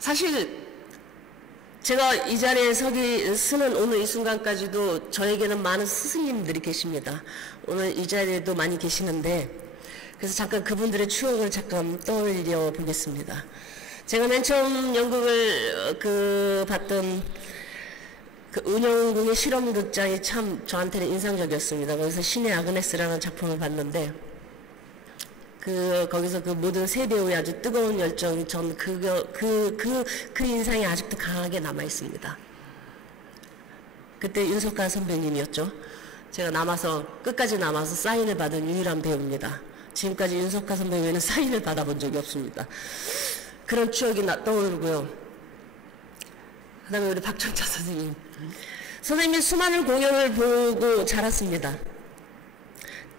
사실 제가 이 자리에 서는 오늘 이 순간까지도 저에게는 많은 스승님들이 계십니다. 오늘 이 자리에도 많이 계시는데 그래서 잠깐 그분들의 추억을 잠깐 떠올려 보겠습니다. 제가 맨 처음 연극을 봤던 그 은영궁의 실험극장이 참 저한테는 인상적이었습니다. 거기서 신의 아그네스라는 작품을 봤는데 거기서 그 모든 세 배우의 아주 뜨거운 열정이 전 그 인상이 아직도 강하게 남아 있습니다. 그때 윤석하 선배님이었죠. 제가 끝까지 남아서 사인을 받은 유일한 배우입니다. 지금까지 윤석하 선배 외에는 사인을 받아본 적이 없습니다. 그런 추억이 떠오르고요. 그 다음에 우리 박정자 선생님. 선생님이 수많은 공연을 보고 자랐습니다.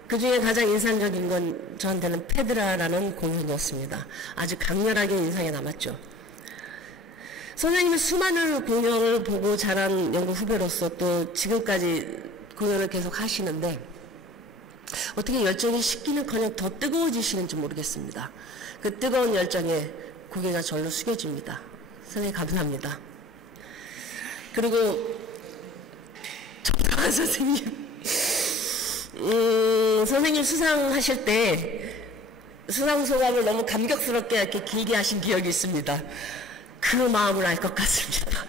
그 중에 가장 인상적인 건 저한테는 페드라라는 공연이었습니다. 아주 강렬하게 인상에 남았죠. 선생님이 수많은 공연을 보고 자란 연극 후배로서 또 지금까지 공연을 계속 하시는데 어떻게 열정이 식기는커녕 더 뜨거워지시는지 모르겠습니다. 그 뜨거운 열정에 고개가 절로 숙여집니다. 선생님 감사합니다. 그리고 정평환 선생님 선생님 수상하실 때 수상 소감을 너무 감격스럽게 이렇게 길게 하신 기억이 있습니다. 그 마음을 알 것 같습니다.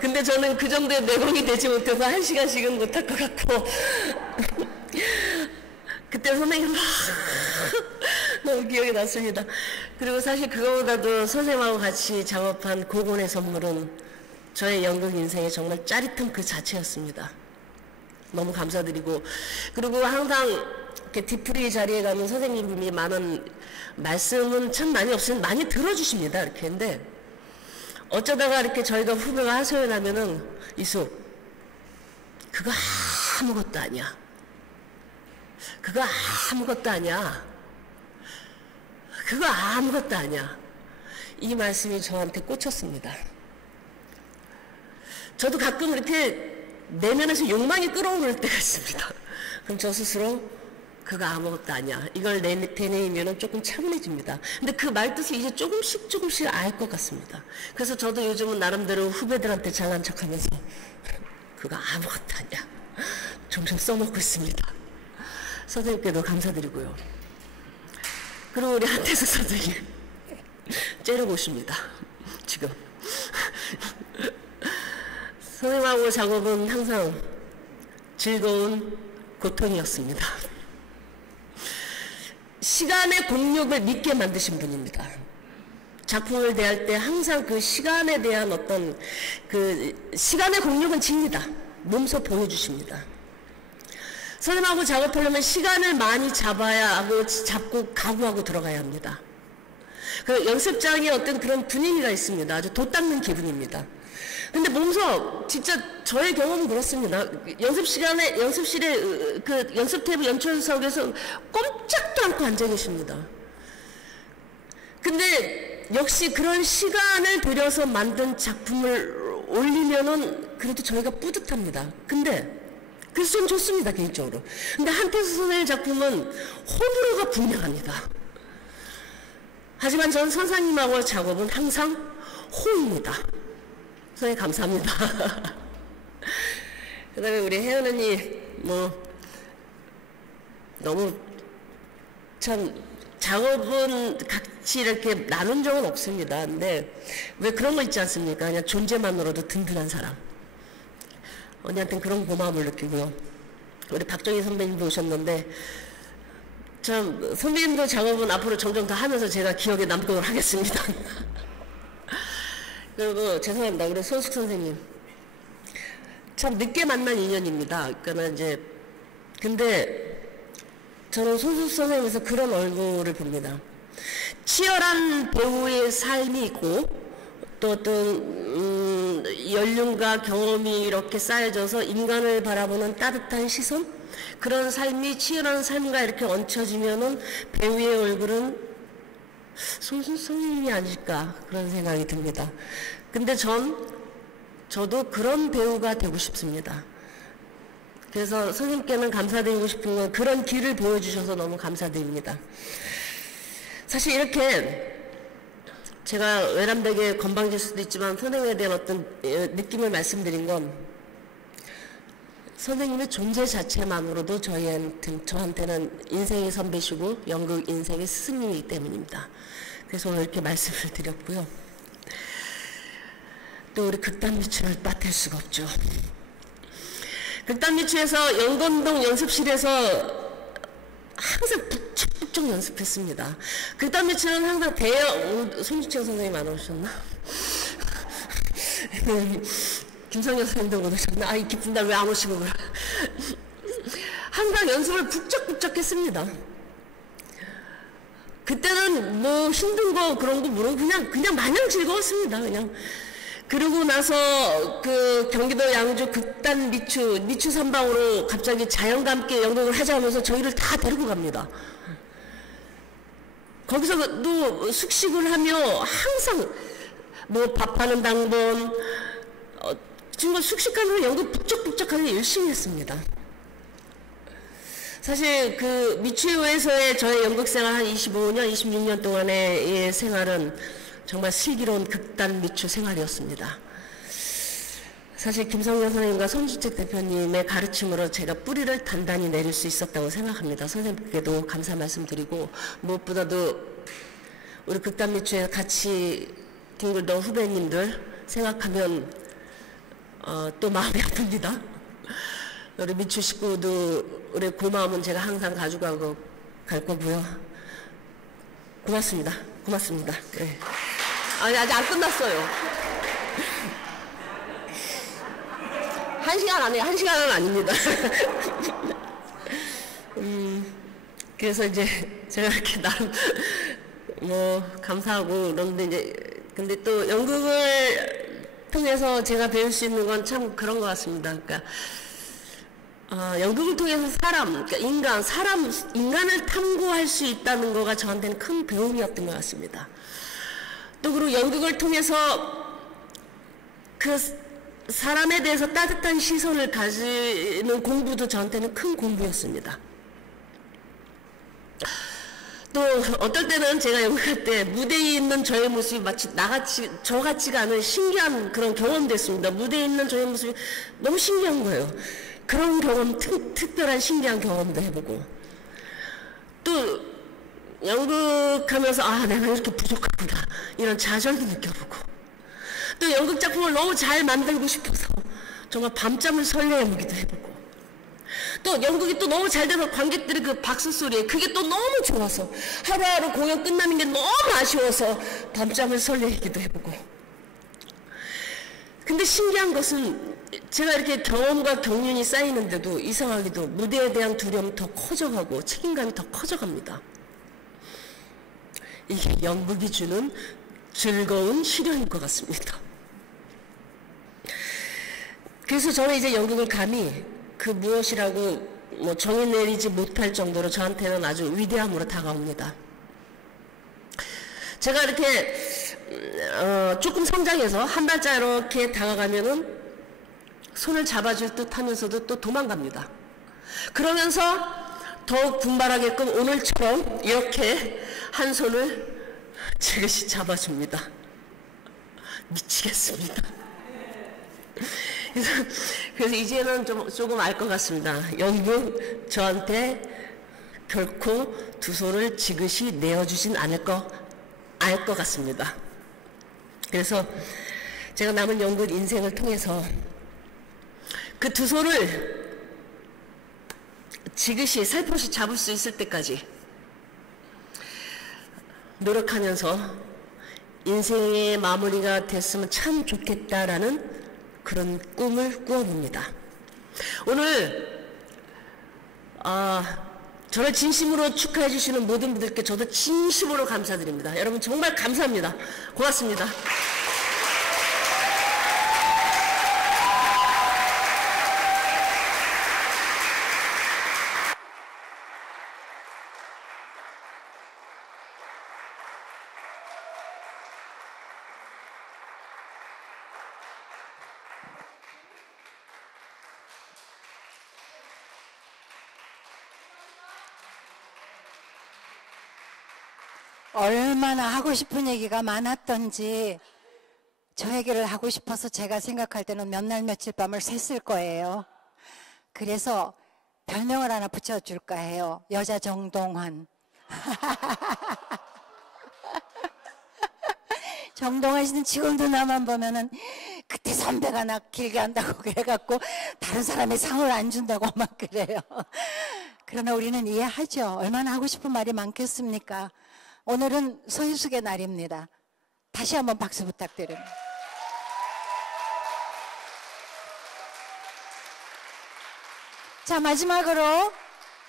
근데 저는 그 정도의 내공이 되지 못해서 1시간씩은 못할 것 같고 그때 선생님 너무 기억이 났습니다. 그리고 사실 그거보다도 선생님하고 같이 작업한 고곤의 선물은 저의 연극 인생에 정말 짜릿함 그 자체였습니다. 너무 감사드리고 그리고 항상 이렇게 디프리 자리에 가면 선생님이 많은 말씀은 참 많이 없으면 많이 들어주십니다. 이렇게 근데 어쩌다가 이렇게 저희가 후배가 하소연 하면은 이수 그거 아무것도 아니야. 그거 아무것도 아니야. 그거 아무것도 아니야. 이 말씀이 저한테 꽂혔습니다. 저도 가끔 이렇게 내면에서 욕망이 끓어오를 때가 있습니다. 그럼 저 스스로 그거 아무것도 아니야. 이걸 되뇌이면 조금 차분해집니다. 근데 그 말뜻을 이제 조금씩 알 것 같습니다. 그래서 저도 요즘은 나름대로 후배들한테 잘난 척하면서 그거 아무것도 아니야. 점점 써먹고 있습니다. 선생님께도 감사드리고요. 그리고 우리 한태숙 선생님 째려보십니다. 지금. 선생님하고 작업은 항상 즐거운 고통이었습니다. 시간의 공력을 믿게 만드신 분입니다. 작품을 대할 때 항상 그 시간에 대한 어떤 그 시간의 공력은 집니다. 몸소 보여주십니다. 선생님하고 작업하려면 시간을 많이 잡고 각오하고 들어가야 합니다. 그 연습장에 어떤 그런 분위기가 있습니다. 아주 돛닦는 기분입니다. 근데 몸소 진짜 저의 경험은 그렇습니다. 연습실에 그 연습 테이블 연출석에서 꼼짝도 않고 앉아 계십니다. 근데 역시 그런 시간을 들여서 만든 작품을 올리면은 그래도 저희가 뿌듯합니다. 근데 그래서 좀 좋습니다, 개인적으로. 근데 한태수 선생님 작품은 호불호가 분명합니다. 하지만 전 선생님하고 작업은 항상 호입니다. 선생님 감사합니다. 그다음에 우리 혜연 언니 너무 참 작업은 같이 이렇게 나눈 적은 없습니다. 근데 왜 그런 거 있지 않습니까? 그냥 존재만으로도 든든한 사람. 언니한테는 그런 고마움을 느끼고요. 우리 박정희 선배님도 오셨는데 참 선배님도 작업은 앞으로 점점 더 하면서 제가 기억에 남도록 하겠습니다. 그리고 죄송합니다. 우리 손숙 선생님 참 늦게 만난 인연입니다. 그러니까 근데 저는 손숙 선생님에서 그런 얼굴을 봅니다. 치열한 배우의 삶이 있고 또 어떤 연륜과 경험이 이렇게 쌓여져서 인간을 바라보는 따뜻한 시선, 그런 삶이 치열한 삶과 이렇게 얹혀지면은 배우의 얼굴은 손숙 선생님이 아닐까 그런 생각이 듭니다. 근데 저도 그런 배우가 되고 싶습니다. 그래서 선생님께는 감사드리고 싶은 건 그런 길을 보여주셔서 너무 감사드립니다. 사실 이렇게 제가 외람되게 건방질 수도 있지만 선생님에 대한 어떤 느낌을 말씀드린 건 선생님의 존재 자체만으로도 저한테는 인생의 선배시고 연극 인생의 스승님이기 때문입니다. 그래서 오늘 이렇게 말씀을 드렸고요. 또 우리 극단미추를 빠뜨릴 수가 없죠. 극단미추에서 영건동 연습실에서 항상 북적북적 연습했습니다. 극단미추는 항상 손주채 선생님 안 오셨나? 김성현 선생님도 못 오셨나? 아이 기쁜 날 왜 안 오시고 그래. 항상 연습을 북적북적 했습니다. 그때는 뭐 힘든 거 그런 거 모르고 그냥 마냥 즐거웠습니다. 그냥. 그러고 나서 그 경기도 양주 극단 미추 삼방으로 갑자기 자연과 함께 연극을 하자 하면서 저희를 다 데리고 갑니다. 거기서도 숙식을 하며 항상 뭐 밥하는 당번 정말 숙식하면서 연극 북적북적하게 열심히 했습니다. 사실 그 미추에서의 저의 연극 생활 한 25년, 26년 동안의 생활은 정말 슬기로운 극단 미추 생활이었습니다. 사실 김성현 선생님과 손주책 대표님의 가르침으로 제가 뿌리를 단단히 내릴 수 있었다고 생각합니다. 선생님께도 감사 말씀드리고 무엇보다도 우리 극단 미추에 같이 뒹굴던 후배님들 생각하면 또 마음이 아픕니다. 우리 미추 식구들의 고마움은 제가 항상 가져가고 갈 거고요. 고맙습니다. 네. 아니 아직 안 끝났어요. 1시간 안에요. 1시간은 아닙니다. 그래서 이제 제가 이렇게 나름 뭐 감사하고 그런데 근데 또 연극을 통해서 제가 배울 수 있는 건 참 그런 것 같습니다. 그러니까 연극을 통해서 그러니까 인간을 탐구할 수 있다는 거가 저한테는 큰 배움이었던 것 같습니다. 또 그리고 연극을 통해서 그 사람에 대해서 따뜻한 시선을 가지는 공부도 저한테는 큰 공부였습니다. 또 어떨 때는 제가 연극할 때 무대에 있는 저의 모습이 마치 저 같지가 않은 신기한 그런 경험도 했습니다. 무대에 있는 저의 모습이 너무 신기한 거예요. 그런 경험, 특별한 신기한 경험도 해보고 또 연극하면서 내가 이렇게 부족하구나 이런 좌절도 느껴보고 또 연극 작품을 너무 잘 만들고 싶어서 정말 밤잠을 설레보기도 해보고 또 연극이 또 너무 잘 돼서 관객들의 그 박수 소리에 그게 또 너무 좋아서 하루하루 공연 끝나는 게 너무 아쉬워서 밤잠을 설레기도 해보고 근데 신기한 것은 제가 이렇게 경험과 경륜이 쌓이는데도 이상하게도 무대에 대한 두려움이 더 커져가고 책임감이 더 커져갑니다. 이게 연극이 주는 즐거운 시련인 것 같습니다. 그래서 저는 이제 연극을 감히 그 무엇이라고 뭐 정의 내리지 못할 정도로 저한테는 아주 위대함으로 다가옵니다. 제가 이렇게 조금 성장해서 한 발짝 이렇게 다가가면은 손을 잡아줄 듯 하면서도 또 도망갑니다. 그러면서 더욱 분발하게끔 오늘처럼 이렇게 한 손을 지그시 잡아줍니다. 미치겠습니다. 그래서 이제는 조금 알 것 같습니다. 연극 저한테 결코 두 손을 지그시 내어주진 않을 거 알 것 같습니다. 그래서 제가 남은 연극 인생을 통해서 그 두 손을 지그시 살포시 잡을 수 있을 때까지 노력하면서 인생의 마무리가 됐으면 참 좋겠다라는 그런 꿈을 꾸어봅니다. 오늘 저를 진심으로 축하해 주시는 모든 분들께 저도 진심으로 감사드립니다. 여러분 정말 감사합니다. 고맙습니다. 얼마나 하고 싶은 얘기가 많았던지 저 얘기를 하고 싶어서 제가 생각할 때는 몇 날 며칠 밤을 샜을 거예요. 그래서 별명을 하나 붙여줄까 해요. 여자 정동환. 정동환 씨는 지금도 나만 보면은 그때 선배가 나 길게 한다고 그래갖고 다른 사람이 상을 안 준다고 막 그래요. 그러나 우리는 이해하죠. 얼마나 하고 싶은 말이 많겠습니까? 오늘은 서희숙의 날입니다. 다시 한번 박수 부탁드립니다. 자, 마지막으로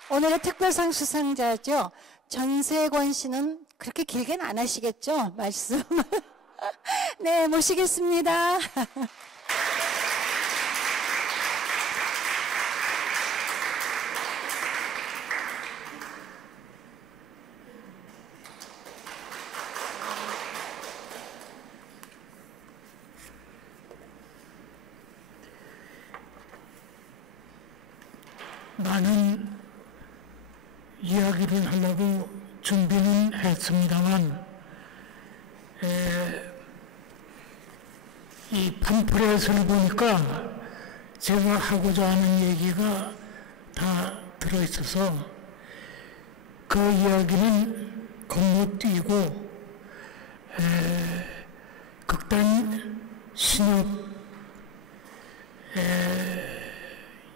오늘의 특별상 수상자죠. 전세권 씨는 그렇게 길게는 안 하시겠죠? 말씀. 네, 모시겠습니다. 많은 이야기를 하려고 준비는 했습니다만 이 팜플렛을 보니까 제가 하고자 하는 얘기가 다 들어있어서 그 이야기는 건너뛰고 극단 신협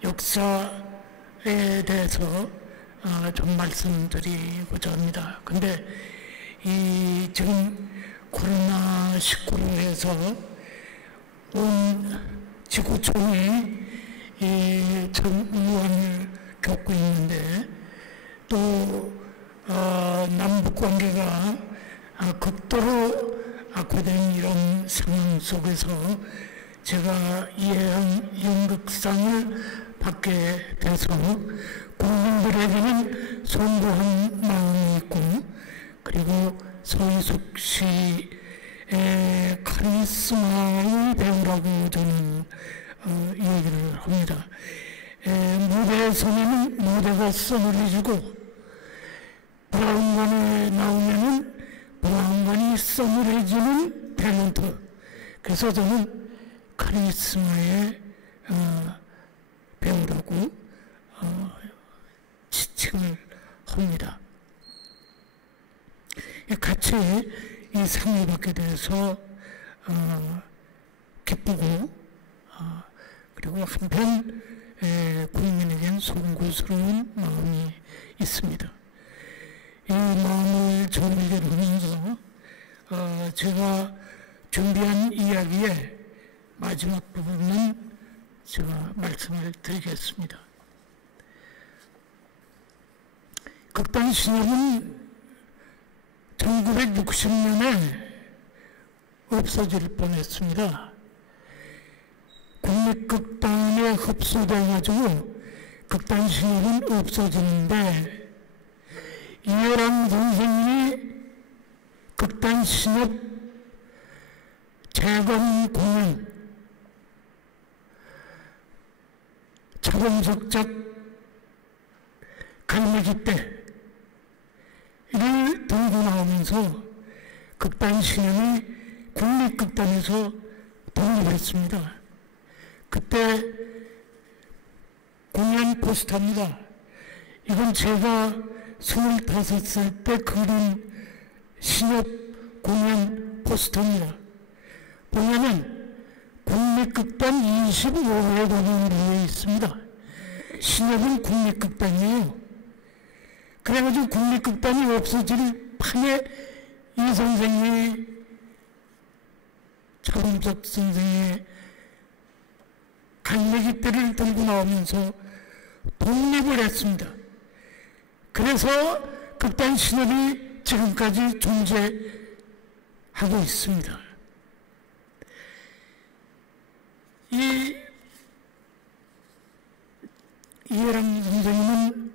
역사에 대해서 좀 말씀드리고자 합니다. 근데 이 지금 코로나19로 해서 온 지구촌이 참 우환을 겪고 있는데 또 남북 관계가 극도로 악화된 이런 상황 속에서 제가 이해한 연극상을 받게 돼서 국민들에게는 송구한 마음이 있고 그리고 서희숙 씨의 카리스마의 배우라고 저는 얘기를 합니다. 무대에 서면 무대가 서늘해지고 브라운관에 나오면은 브라운관이 서늘해지는 탤런트. 그래서 저는 카리스마의 배우라고 지칭을 합니다. 같이 이 상을 받게 돼서 기쁘고 그리고 한편 국민에겐 송구스러운 마음이 있습니다. 이 마음을 정리를 하면서 제가 준비한 이야기의 마지막 부분은 제가 말씀을 드리겠습니다. 극단 신협은 1960년에 없어질 뻔했습니다. 국립극단에 흡수돼가지고 극단 신협은 없어지는데 이해람 선생님이 극단 신협 재건 공연 차범석작 갈매기 때를 들고 나오면서 극단 신협이 국립극단에서 독립했습니다. 그때 공연 포스터입니다. 이건 제가 25살 때 그린 신협 공연 포스터입니다. 보면은 국립극단 25회 공연으로 되어 있습니다. 신협은 국립극단이에요. 그래가지고 국립극단이 없어질 판에 이 선생님이 차범석 선생의 갈매기떼를 들고 나오면서 독립을 했습니다. 그래서 극단 신협이 지금까지 존재하고 있습니다. 이해람 선생님은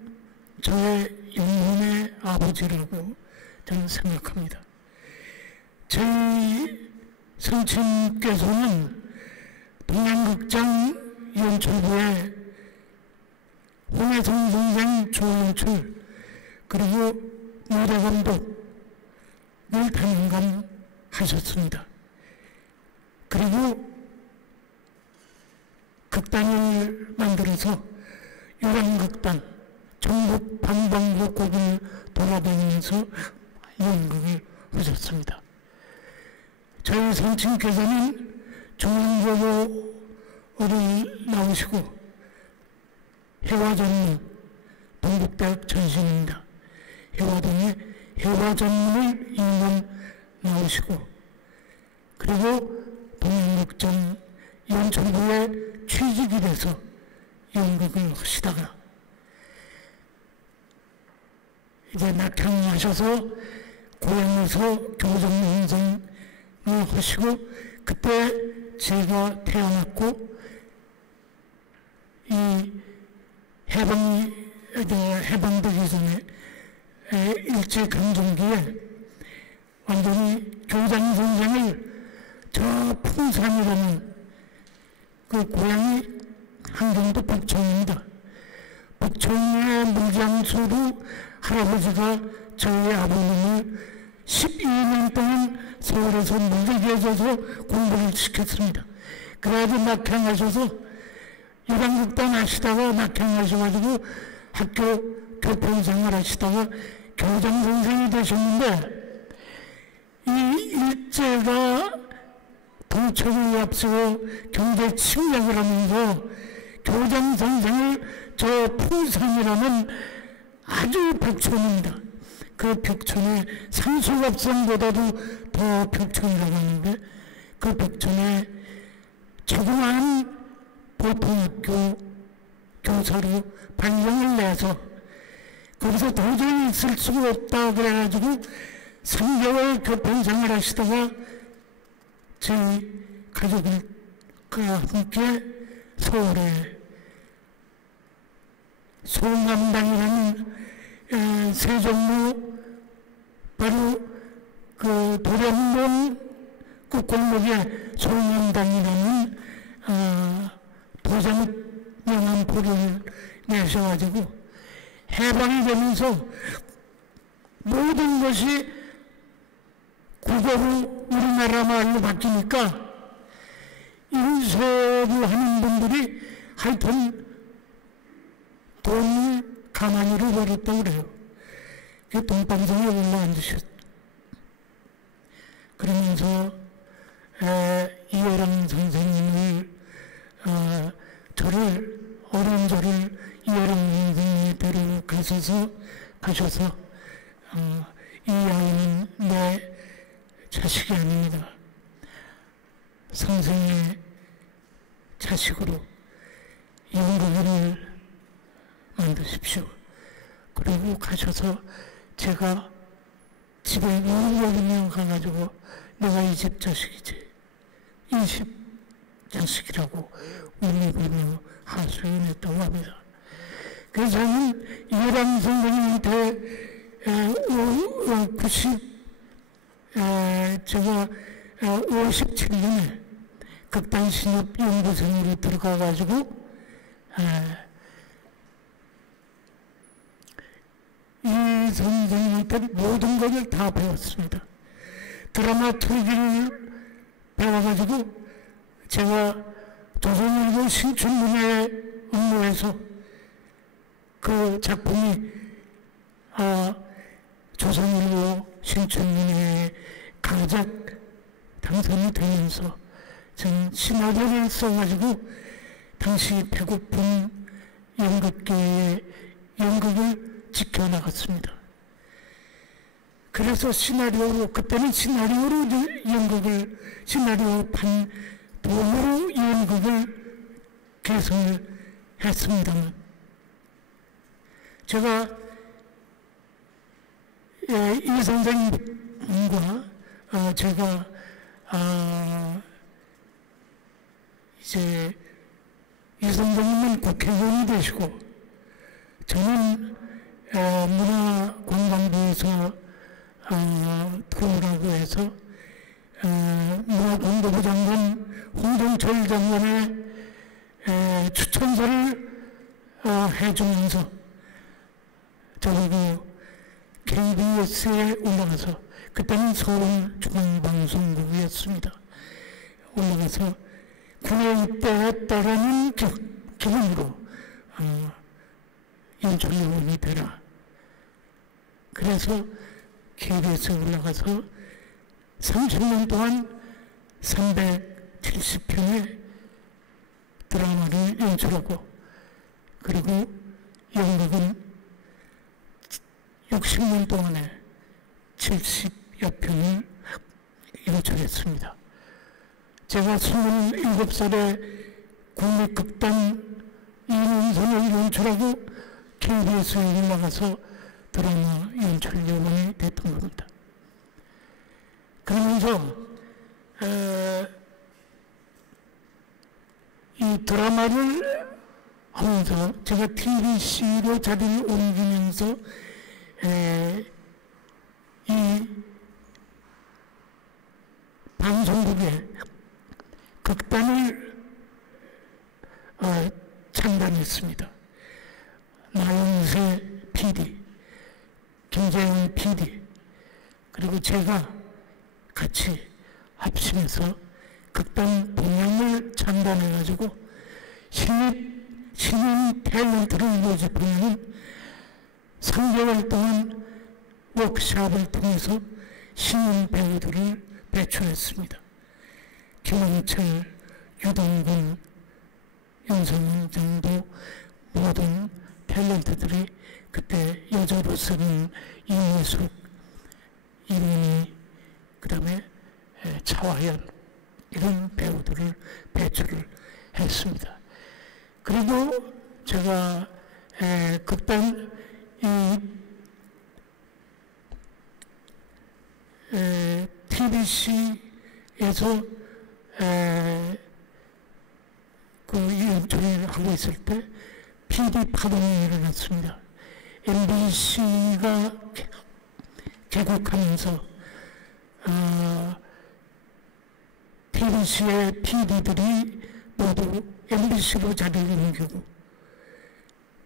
저의 영혼의 아버지라고 저는 생각합니다. 저희 선친께서는 동양극장 연출부에 홍혜성 선생, 조연출, 그리고 노래감독을 담당하셨습니다. 그리고 극단을 만들어서 유랑극단, 전국 방방곡곡을 돌아다니면서 연극을 하셨습니다. 저희 선친께서는 중앙여고를 나오시고 해화전문, 동국대학 전신입니다. 해화동에 해화전문을 2년 나오시고 그리고 동양극장 연출부에 취직이 돼서 연극을 하시다가 이제 낙향하셔서 고향에서 교정선생을 하시고 그때 제가 태어났고 이 해방되기 전에 일제강점기에 완전히 교장선생을 저 풍산이라는 그 고향이 한경도 북촌입니다. 북촌의 물장수로 할아버지가 저희 아버님을 12년 동안 서울에서 물들게 해줘서 공부를 시켰습니다. 그래가지고 낙향하셔서 유랑극단 하시다가 낙향하셔가지고 학교 교편생활 하시다가 교장선생이 되셨는데 이 일제가 동척을 앞세워 경제 침략을 하면서 교장선생을 저 풍산이라는 아주 벽촌입니다. 그 벽촌에 상수갑산보다도 더 벽촌이라고 하는데 그 벽촌에 조그마한 보통학교 교사로 발령을 내서 거기서 도저히 있을 수가 없다 그래가지고 3개월 교편생활 하시다가 저희 가족과 함께 서울에 송암당이라는 세종로 바로 그 도련동 그 골목에 송암당이라는 도장명함포를 내셔가지고 해방이 되면서 모든 것이 국어로 우리나라 말로 바뀌니까 인쇄를 하는 분들이 하여튼 돈을 가만히로 버렸다고 그래요. 그 동방성에 올라앉으셨. 그러면서 이해랑 선생님을 어려운 저를 이해랑 선생님이 데려가셔서 이 아이는 내 자식이 아닙니다. 선생의 자식으로 연극을 만드십시오. 그리고 가셔서 제가 집에 여기면 가가지고 내가 이 집 자식이지, 이 집 자식이라고 울리부르며 하소연했다고 합니다. 그래서 저는 이해람 선생님한테 제가 57년에 극단신협 연구생으로 들어가가지고 이 선생님한테 모든 것을 다 배웠습니다. 드라마turgi를 배워가지고 제가 조선일보 신춘문예 업무에서 그 작품이 조선일보 신춘문예 가작 당선이 되면서 저는 시나리오를 써가지고 당시 배고픈 연극계의 연극을 지켜나갔습니다. 그래서 그때는 시나리오로 연극을, 시나리오판 도구로 연극을 개성을 했습니다만, 제가 이 선생님과 제가 이제 이 선생님은 국회의원이 되시고 저는 문화관광부에서 들어오라고 해서 문화관광부 장관 홍정철 장관의 추천서를 해주면서 저하고 KBS에 올라가서, 그때는 서울중앙방송국이었습니다. 올라가서 군의 때에 따르는 기분으로 연출위원이 되라. 그래서 KBS에 올라가서 30년 동안 370편의 드라마를 연출하고, 그리고 연극은 60년 동안에 70여 편을 연출했습니다. 제가 27살에 국립극단 이문선을 연출하고 KBS에 올라가서 드라마 연출위원이 됐던 겁니다. 그러면서 이 드라마를 하면서 제가 TBC로 자리를 옮기면서 이 방송국에 극단을 창단했습니다. 나영세 PD, 김재영 PD, 그리고 제가 같이 합심해서 극단 동양을 창단해가지고 신인 탤런트를 모집하는 3개월 동안 워크숍을 통해서 신인 배우들을 배출했습니다. 김홍철, 유동근, 윤성인 정도 모든 탤런트들이 그때 여자로서는 이미숙, 이민희, 그 다음에 차화연, 이런 배우들을 배출을 했습니다. 그리고 제가 극단 TBC에서 그 연출을 하고 있을 때 PD 파동이 일어났습니다. MBC가 개국하면서 TBC의 PD들이 모두 MBC로 자리를 옮기고,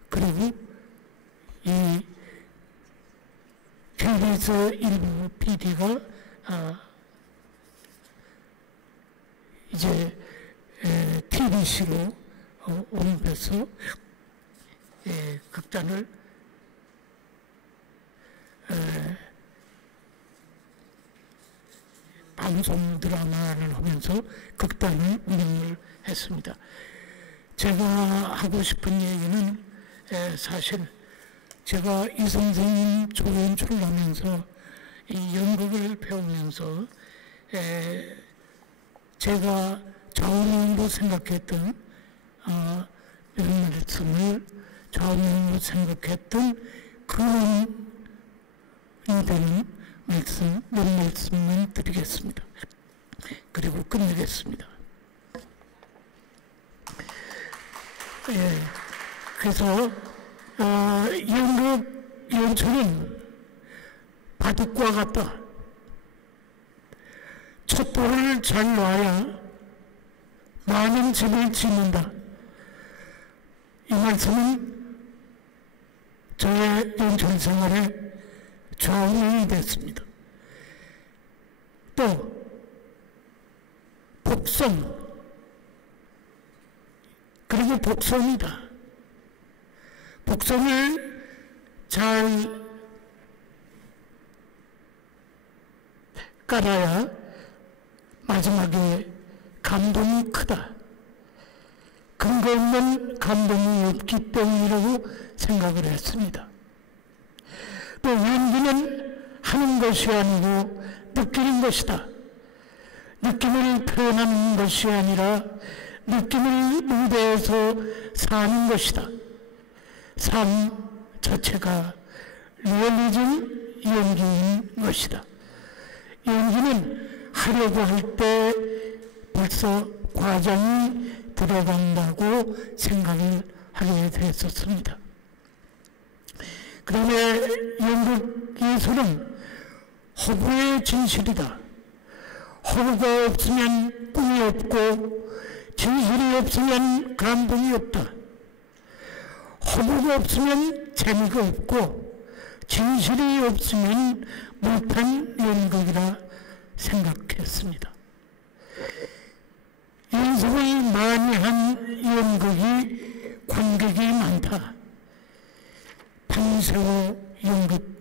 그리고 이 KBS 일부 PD가 이제 TBC로 옮겨서 극단을 방송 드라마를 하면서 극단을 운영을 했습니다. 제가 하고 싶은 얘기는 사실 제가 이 선생님 조연출을 하면서 이 연극을 배우면서 제가 좌우명으로 생각했던 몇 말씀을 좌우명으로 생각했던 그런 되는 말씀, 몇 말씀만 드리겠습니다. 그리고 끝내겠습니다. 그래서 연극 연출은 바둑과 같다. 촛불을 잘 놔야 많은 집을 짓는다. 이 말씀은 저의 연출 생활에 좌우명이 됐습니다. 또 복선, 그리고 복선이다. 복선을 잘 깔아야 마지막에 감동이 크다. 근거 없는 감동이 없기 때문이라고 생각을 했습니다. 또 연기는 하는 것이 아니고 느끼는 것이다. 느낌을 표현하는 것이 아니라 느낌을 무대에서 사는 것이다. 삶 자체가 리얼리즘 연기인 것이다. 연기는 하려고 할 때 벌써 과정이 들어간다고 생각을 하게 됐었습니다. 그다음에 연극 예술은 허구의 진실이다. 허구가 없으면 꿈이 없고 진실이 없으면 감동이 없다. 허구가 없으면 재미가 없고 진실이 없으면 못한 연극이라 생각했습니다. 연습을 많이 한 연극이 관객이 많다. 밤새워 연극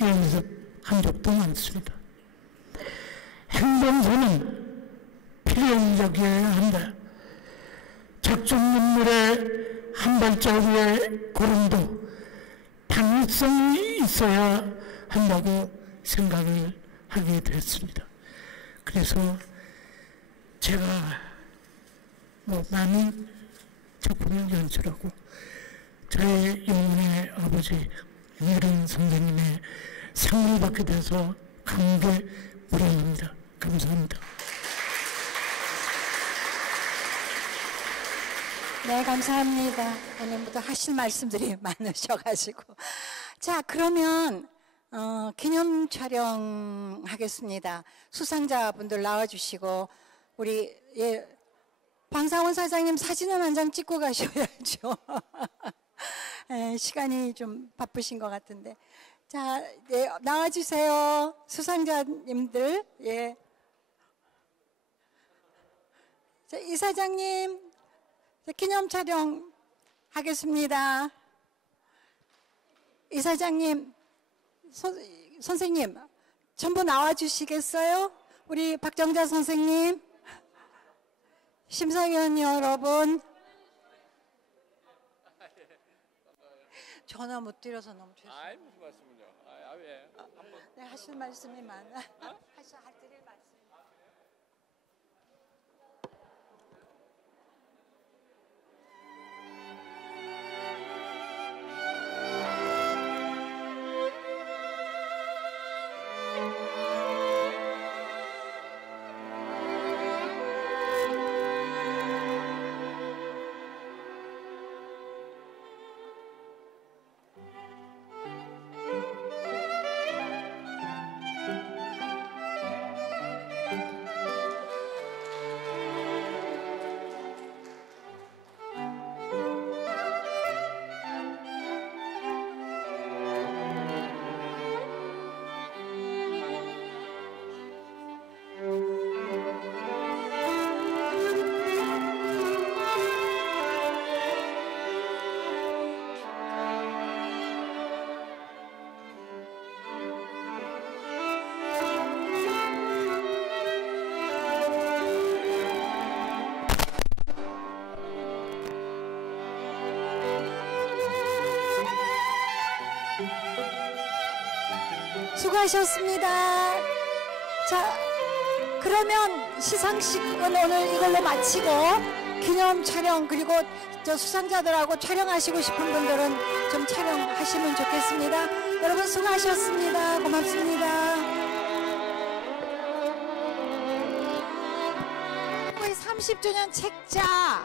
연습한 적도 많습니다. 행동서는 필연적이어야 한다. 작중인물의 한 발자국의 걸음도 당위성이 있어야 한다고 생각을 하게 됐습니다. 그래서 제가 많은 작품을 연출하고 저의 영혼의 아버지 유일한 선생님의 상을 받게 돼서 감개무량합니다. 감사합니다. 네, 감사합니다. 오늘부터 하실 말씀들이 많으셔가지고. 자, 그러면 기념 촬영하겠습니다. 수상자분들 나와주시고 우리 방상훈 사장님 사진은 한 장 찍고 가셔야죠. 시간이 좀 바쁘신 것 같은데. 자, 나와주세요. 수상자님들. 예. 자, 이 사장님 기념 촬영 하겠습니다. 이 사장님, 선생님 전부 나와주시겠어요? 우리 박정자 선생님, 심사위원 여러분, 전화 못 드려서 너무 죄송해요. 아이 무슨 말씀은요? 예. 네, 하실 말씀이 많아. 할 드릴 말씀. 수고하셨습니다. 자, 그러면 시상식은 오늘 이걸로 마치고 기념 촬영 그리고 저 수상자들하고 촬영하시고 싶은 분들은 좀 촬영하시면 좋겠습니다. 여러분 수고하셨습니다. 고맙습니다. 30주년 책자